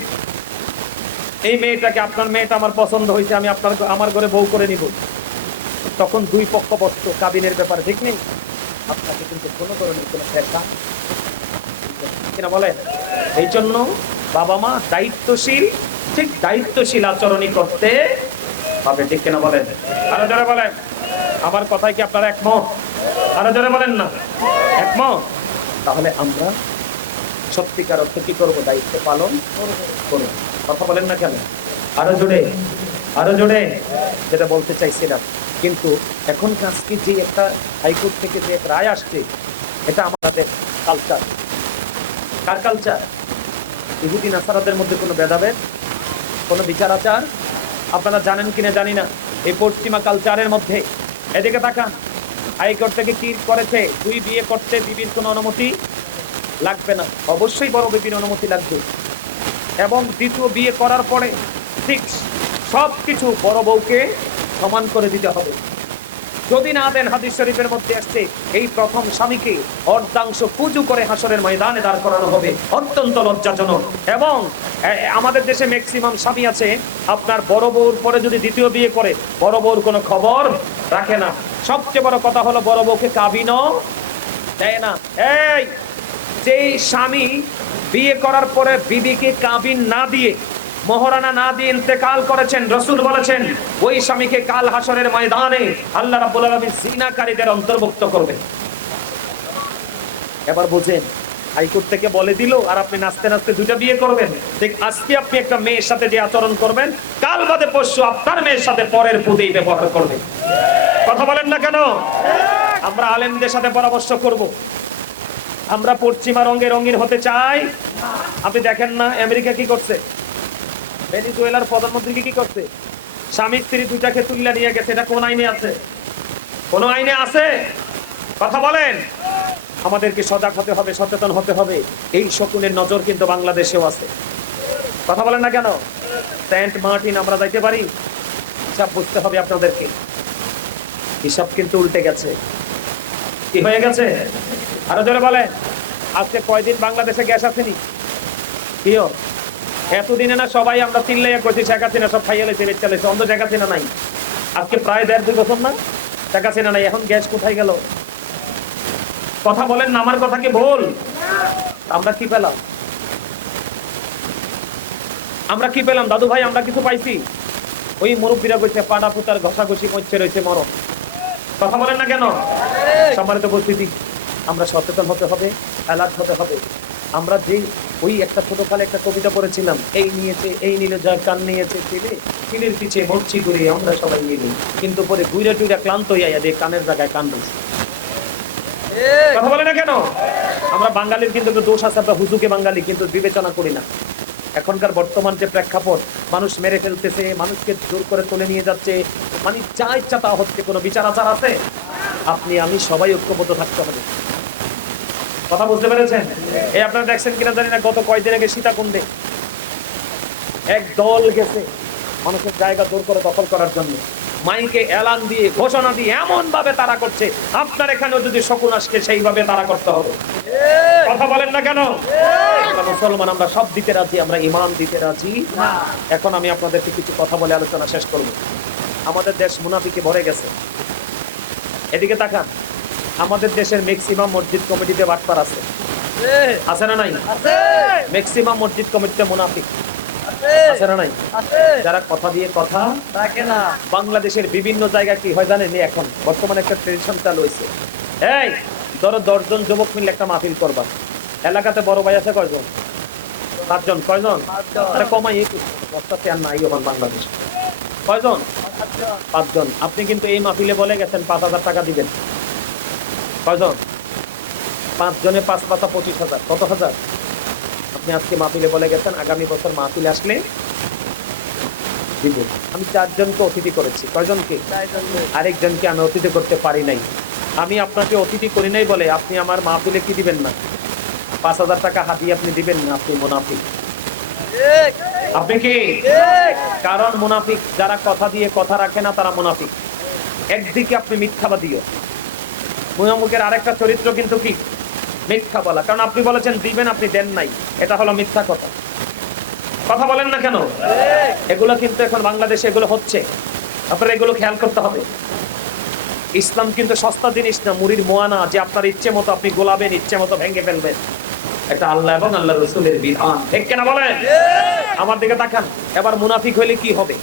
এই মেয়েটাকে, আপনার মেয়েটা আমার পছন্দ হয়েছে, আমি আমার ঘরে বউ করে নিব, তখন 2 পক্ষ বসতো কাবিনের ব্যাপারে, ঠিক নেই? আপনাকে কিন্তু কোনো ধরনের কোনো ফেসা কিনা বলেন। এই জন্য বাবা মা দায়িত্বশীল, ঠিক দায়িত্বশীল আচরণই করতে হবে, ঠিক কিনা বলেন? আরো যারা বলেন আমার কথায় কি আপনারা একমত? আরো যারা বলেন না একমত? তাহলে আমরা সত্যিকার অর্থে কি করবো? দায়িত্ব পালন করবো। কথা বলেন না কেন? আরো জোরে যেটা বলতে চাইছিলাম। কিন্তু এখন আজকে যে একটা হাইকোর্ট থেকে যে রায় আসছে, এটা আমাদের কালচার। কার কালচার? ইহুদি নাসারাদের মধ্যে কোনো ভেদাভেদ, কোনো বিচার আচার আপনারা জানেন কিনা জানি না। এই পশ্চিমা কালচারের মধ্যে এদিকে তাকান, হাইকোর্ট থেকে কি করেছে? 2 বিয়ে করতে বিবির কোনো অনুমতি লাগবে না, অবশ্যই বড় বিবির অনুমতি লাগবে, এবং 2য় বিয়ে করার পরে ঠিক সবকিছু বড় বউকে সমান করে দিতে হবে। যদি না দেন, হাদিস শরীফের মধ্যে আসছে এই প্রথম স্বামীকে অর্ধাংশ কুজু করে হাসরের ময়দানে দাঁড় করানো হবে, অত্যন্ত লজ্জাজনক। এবং আমাদের দেশে ম্যাক্সিমাম স্বামী আছে আপনার বড় বউর পরে যদি 2য় বিয়ে করে, বড় বউর কোনো খবর রাখে না। সবচেয়ে বড় কথা হলো বড় বউকে কাবিনও দেয় না। এই যে স্বামী বিয়ে করার পরে বিবিকে কাবিন না দিয়ে, মোহরানা না দিয়ে ইন্তেকাল করেছেন, রাসূল বলেছেন ওই স্বামীকে কাল হাসরের ময়দানে আল্লাহ রাব্বুল আলামিন জিনাকারীদের অন্তর্ভুক্ত করবে। এবার বুঝেন, হাইকোর্ট থেকে বলে দিল আর আপনি নাচতে নাচতে 2টা বিয়ে করবেন। ঠিক আজকে আপনি একটা মেয়ের সাথে যে আচরণ করবেন, কাল বাদে পরশু আপনার মেয়ের সাথে পরের পুঁতেই ব্যবহার করবেন। কথা বলেন না কেন? আমরা আলেমদের সাথে পরামর্শ করব। আমরা পশ্চিমা রঙে রঙিন হতে চাই। আপনি দেখেন না আমেরিকা কি করছে, ভেনেজুয়েলার প্রধানমন্ত্রী কি করছে, স্বামী স্ত্রী দুটাকে তুলে নিয়ে গেছে। এটা কোন আইনে আছে? কোন আইনে আছে? কথা বলেন। আমাদেরকে সজাগ হতে হবে, সচেতন হতে হবে। এই শকুনের নজর কিন্তু বাংলাদেশেও আছে। কথা বলেন না কেন? সেন্ট মার্টিন আমরা যাইতে পারি? হিসাব বুঝতে হবে আপনাদেরকে। হিসাব কিন্তু উল্টে গেছে। কি হয়ে গেছে? আরো জোরে বলে। আজকে কয়দিন বাংলাদেশে গ্যাস আসেনি? কিও এতদিনে না সবাই আমরা চিল্লাইয়া করছি শেখ হাসিনা সব খাইয়ে লেছে, বেচ চালেছে, অন্ধ শেখ হাসিনা নাই। আজকে প্রায় 1.5-2 বছর না শেখ হাসিনা নাই। এখন গ্যাস কোথায় গেল? কথা বলেন না, আমার কথা কি ভুল? আমরা কি পেলাম? আমরা কি পেলাম দাদু ভাই? আমরা কিছু পাইছি? ওই মুরব্বীরা কইছে পাড়া পুতার ঘষাঘষি মরছে রয়েছে মরণ। কথা বলেন না কেন? সম্মানিত উপস্থিতি, আমরা সচেতন হতে হবে, অ্যালার্ট হতে হবে। আমরা যে ওই একটা ছোটকালে একটা কবিতা পড়েছিলাম, এই নিয়েছে এই নিল যা কান নিয়েছে ছেলে, ছেলের পিছে মরছি করে আমরা সবাই মিলে, কিন্তু পরে ঘুরে টুইরা ক্লান্ত হইয়া দিয়ে কানের জায়গায় কান রয়েছে। কথা বলে না কেন? আমরা বাঙালির কিন্তু একটু দোষ আছে, আমরা হুজুকে বাঙালি কিন্তু বিবেচনা করি না। এখনকার বর্তমান যে প্রেক্ষাপট, মানুষ মেরে ফেলতেছে, মানুষকে জোর করে তুলে নিয়ে যাচ্ছে, মানে যা ইচ্ছা তা হচ্ছে, কোনো বিচার আচার আছে? আপনি আমি সবাই ঐক্যবদ্ধ থাকতে হবে। কথা বুঝতে পেরেছেন? এই আপনারা দেখছেন কিনা জানি না, গত কয়েকদিন আগে সীতাকুণ্ডে এক দল গেছে মানুষের জায়গা জোর করে দখল করার জন্য। মাইকে এলান দিয়ে ঘোষণা দিয়ে এমন ভাবে তারা করছে, আপনার এখানেও যদি শকুন আসকে সেইভাবে তারা করতে হবে। কথা বলেন না কেন? আমরা মুসলমান, আমরা সব দিতে রাজি, আমরা ইমান দিতে রাজি না। এখন আমি আপনাদেরকে কিছু কথা বলে আলোচনা শেষ করব। আমাদের দেশ মুনাফিকে ভরে গেছে। এদিকে তাকান, আমাদের দেশের ম্যাক্সিমাম মসজিদ কমিটিতে বাটপার আছে। আছে না নাই? ম্যাক্সিমাম মসজিদ কমিটিতে মুনাফিক আছে না নাই? যারা কথা দিয়ে কথা রাখে না। বাংলাদেশের বিভিন্ন জায়গায় কি হয় জানেন? এখন বর্তমানে একটা ট্রেডিশন চালু হয়েছে। এই ধরো 10 জন যুবক মিলে একটা মাহফিল করবা। এলাকাতে বড় ভাই আছে কয়জন? 5 জন। কয়জন? আরে কমাই একটু, বস্তাতে আর নাই এখন বাংলাদেশ। কয়জন? 5 জন। আপনি কিন্তু এই মাহফিলে বলে গেছেন 5,000 টাকা দিবেন। কয়জন? 5 জনে 5 পাতা 25,000। কত হাজার? আপনি আজকে মাহফিলে বলে গেছেন আগামী বছর মাহফিলে আসলে দিব। আমি 4 জনকে অতিথি করেছি। কয়জনকে? আরেকজনকে আমি অতিথি করতে পারি নাই। আমি আপনাকে অতিথি করি নাই বলে আপনি আমার মাহফিলে কি দিবেন না? 5,000 টাকা হাতিয়ে আপনি দিবেন না। আপনি মুনাফিক। আপনি কি? কারণ মুনাফিক যারা কথা দিয়ে কথা রাখে না তারা মুনাফিক। একদিকে আপনি মিথ্যাবাদীও। মুনাফিকের আরেকটা চরিত্র কিন্তু কি? মিথ্যা বলা। কারণ আপনি বলেছেন দিবেন, আপনি দেন নাই, এটা হলো মিথ্যা কথা। কথা বলেন না কেন? এগুলো কিন্তু এখন বাংলাদেশে এগুলো হচ্ছে। আপনারা এগুলো খেয়াল করতে হবে। ইসলাম কিন্তু সস্তা জিনিস না, মুড়ির মোয়ানা যে আপনার ইচ্ছে মতো আপনি গোলাবেন, ইচ্ছে মতো ভেঙে ফেলবেন। এটা আল্লাহ এবং আল্লাহ রাসূলের বিধান। ঠিক কিনা বলেন? আমার দিকে তাকান। এবার মুনাফিক হইলে কি হবে?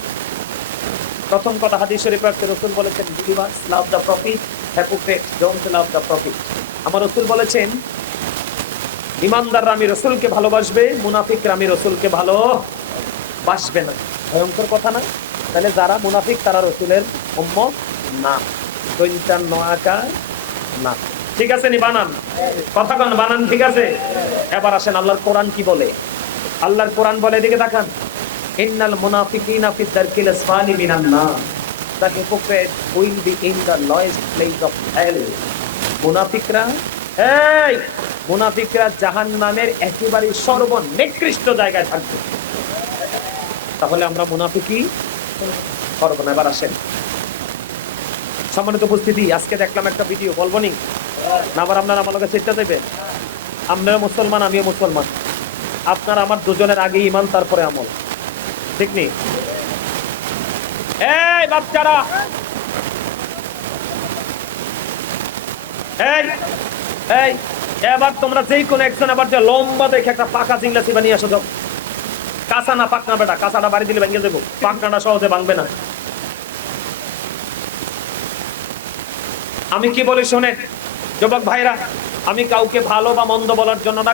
প্রথম কথা, হাদিস শরীফে রাসূল বলেছেন, believers love the prophet, hypocrites don't love the prophet। আমার রাসূল বলেছেন, ইমানদাররা আমি রাসূলকে ভালোবাসবে, মুনাফিকরা আমি রাসূলকে ভালোবাসবে না। ভয়ঙ্কর কথা না? তাহলে যারা মুনাফিক তারা রাসূলের উম্মত না। দৈন্তান নয়াকার না। ঠিক আছে নি? বানান কথা কোন বানান? ঠিক আছে। এবার আসেন আল্লাহর কোরআন কি বলে। আল্লাহর কোরআন বলে, এদিকে তাকান, ইন্নাল মুনাফিকিনা ফি দারকিল আসফালি মিনান নার, the hypocrite will be in the lowest place of hell। মুনাফিকরা জাহান্নামের একেবারে সর্বনিকৃষ্ট জায়গায় থাকবে। তাহলে আমরা মুনাফিকি করব না। এবার আসেন সম্মানিত উপস্থিতি, আজকে দেখলাম একটা ভিডিও, বলবো নি না? আবার আপনারা আমার কাছে চিন্তা দেবেন। আপনারা মুসলমান, আমিও মুসলমান। আপনার আমার দুজনের আগে ইমান, তারপরে আমল। ঠিক নেই? এই বাচ্চারা, এই এই এবার তোমরা যেই কোন একজন আবার যে লম্বা দেখে একটা পাকা জিংলাসি বানিয়ে আসো। যাও, কাঁচা না পাকনা বেটা, কাঁচাটা বাড়ি দিলে ভেঙে দেবো, পাকনাটা সহজে ভাঙবে না। আমি কি বলি শোনেন যুবক ভাইরা, আমি কাউকে ভালো বা মন্দ বলার জন্য না।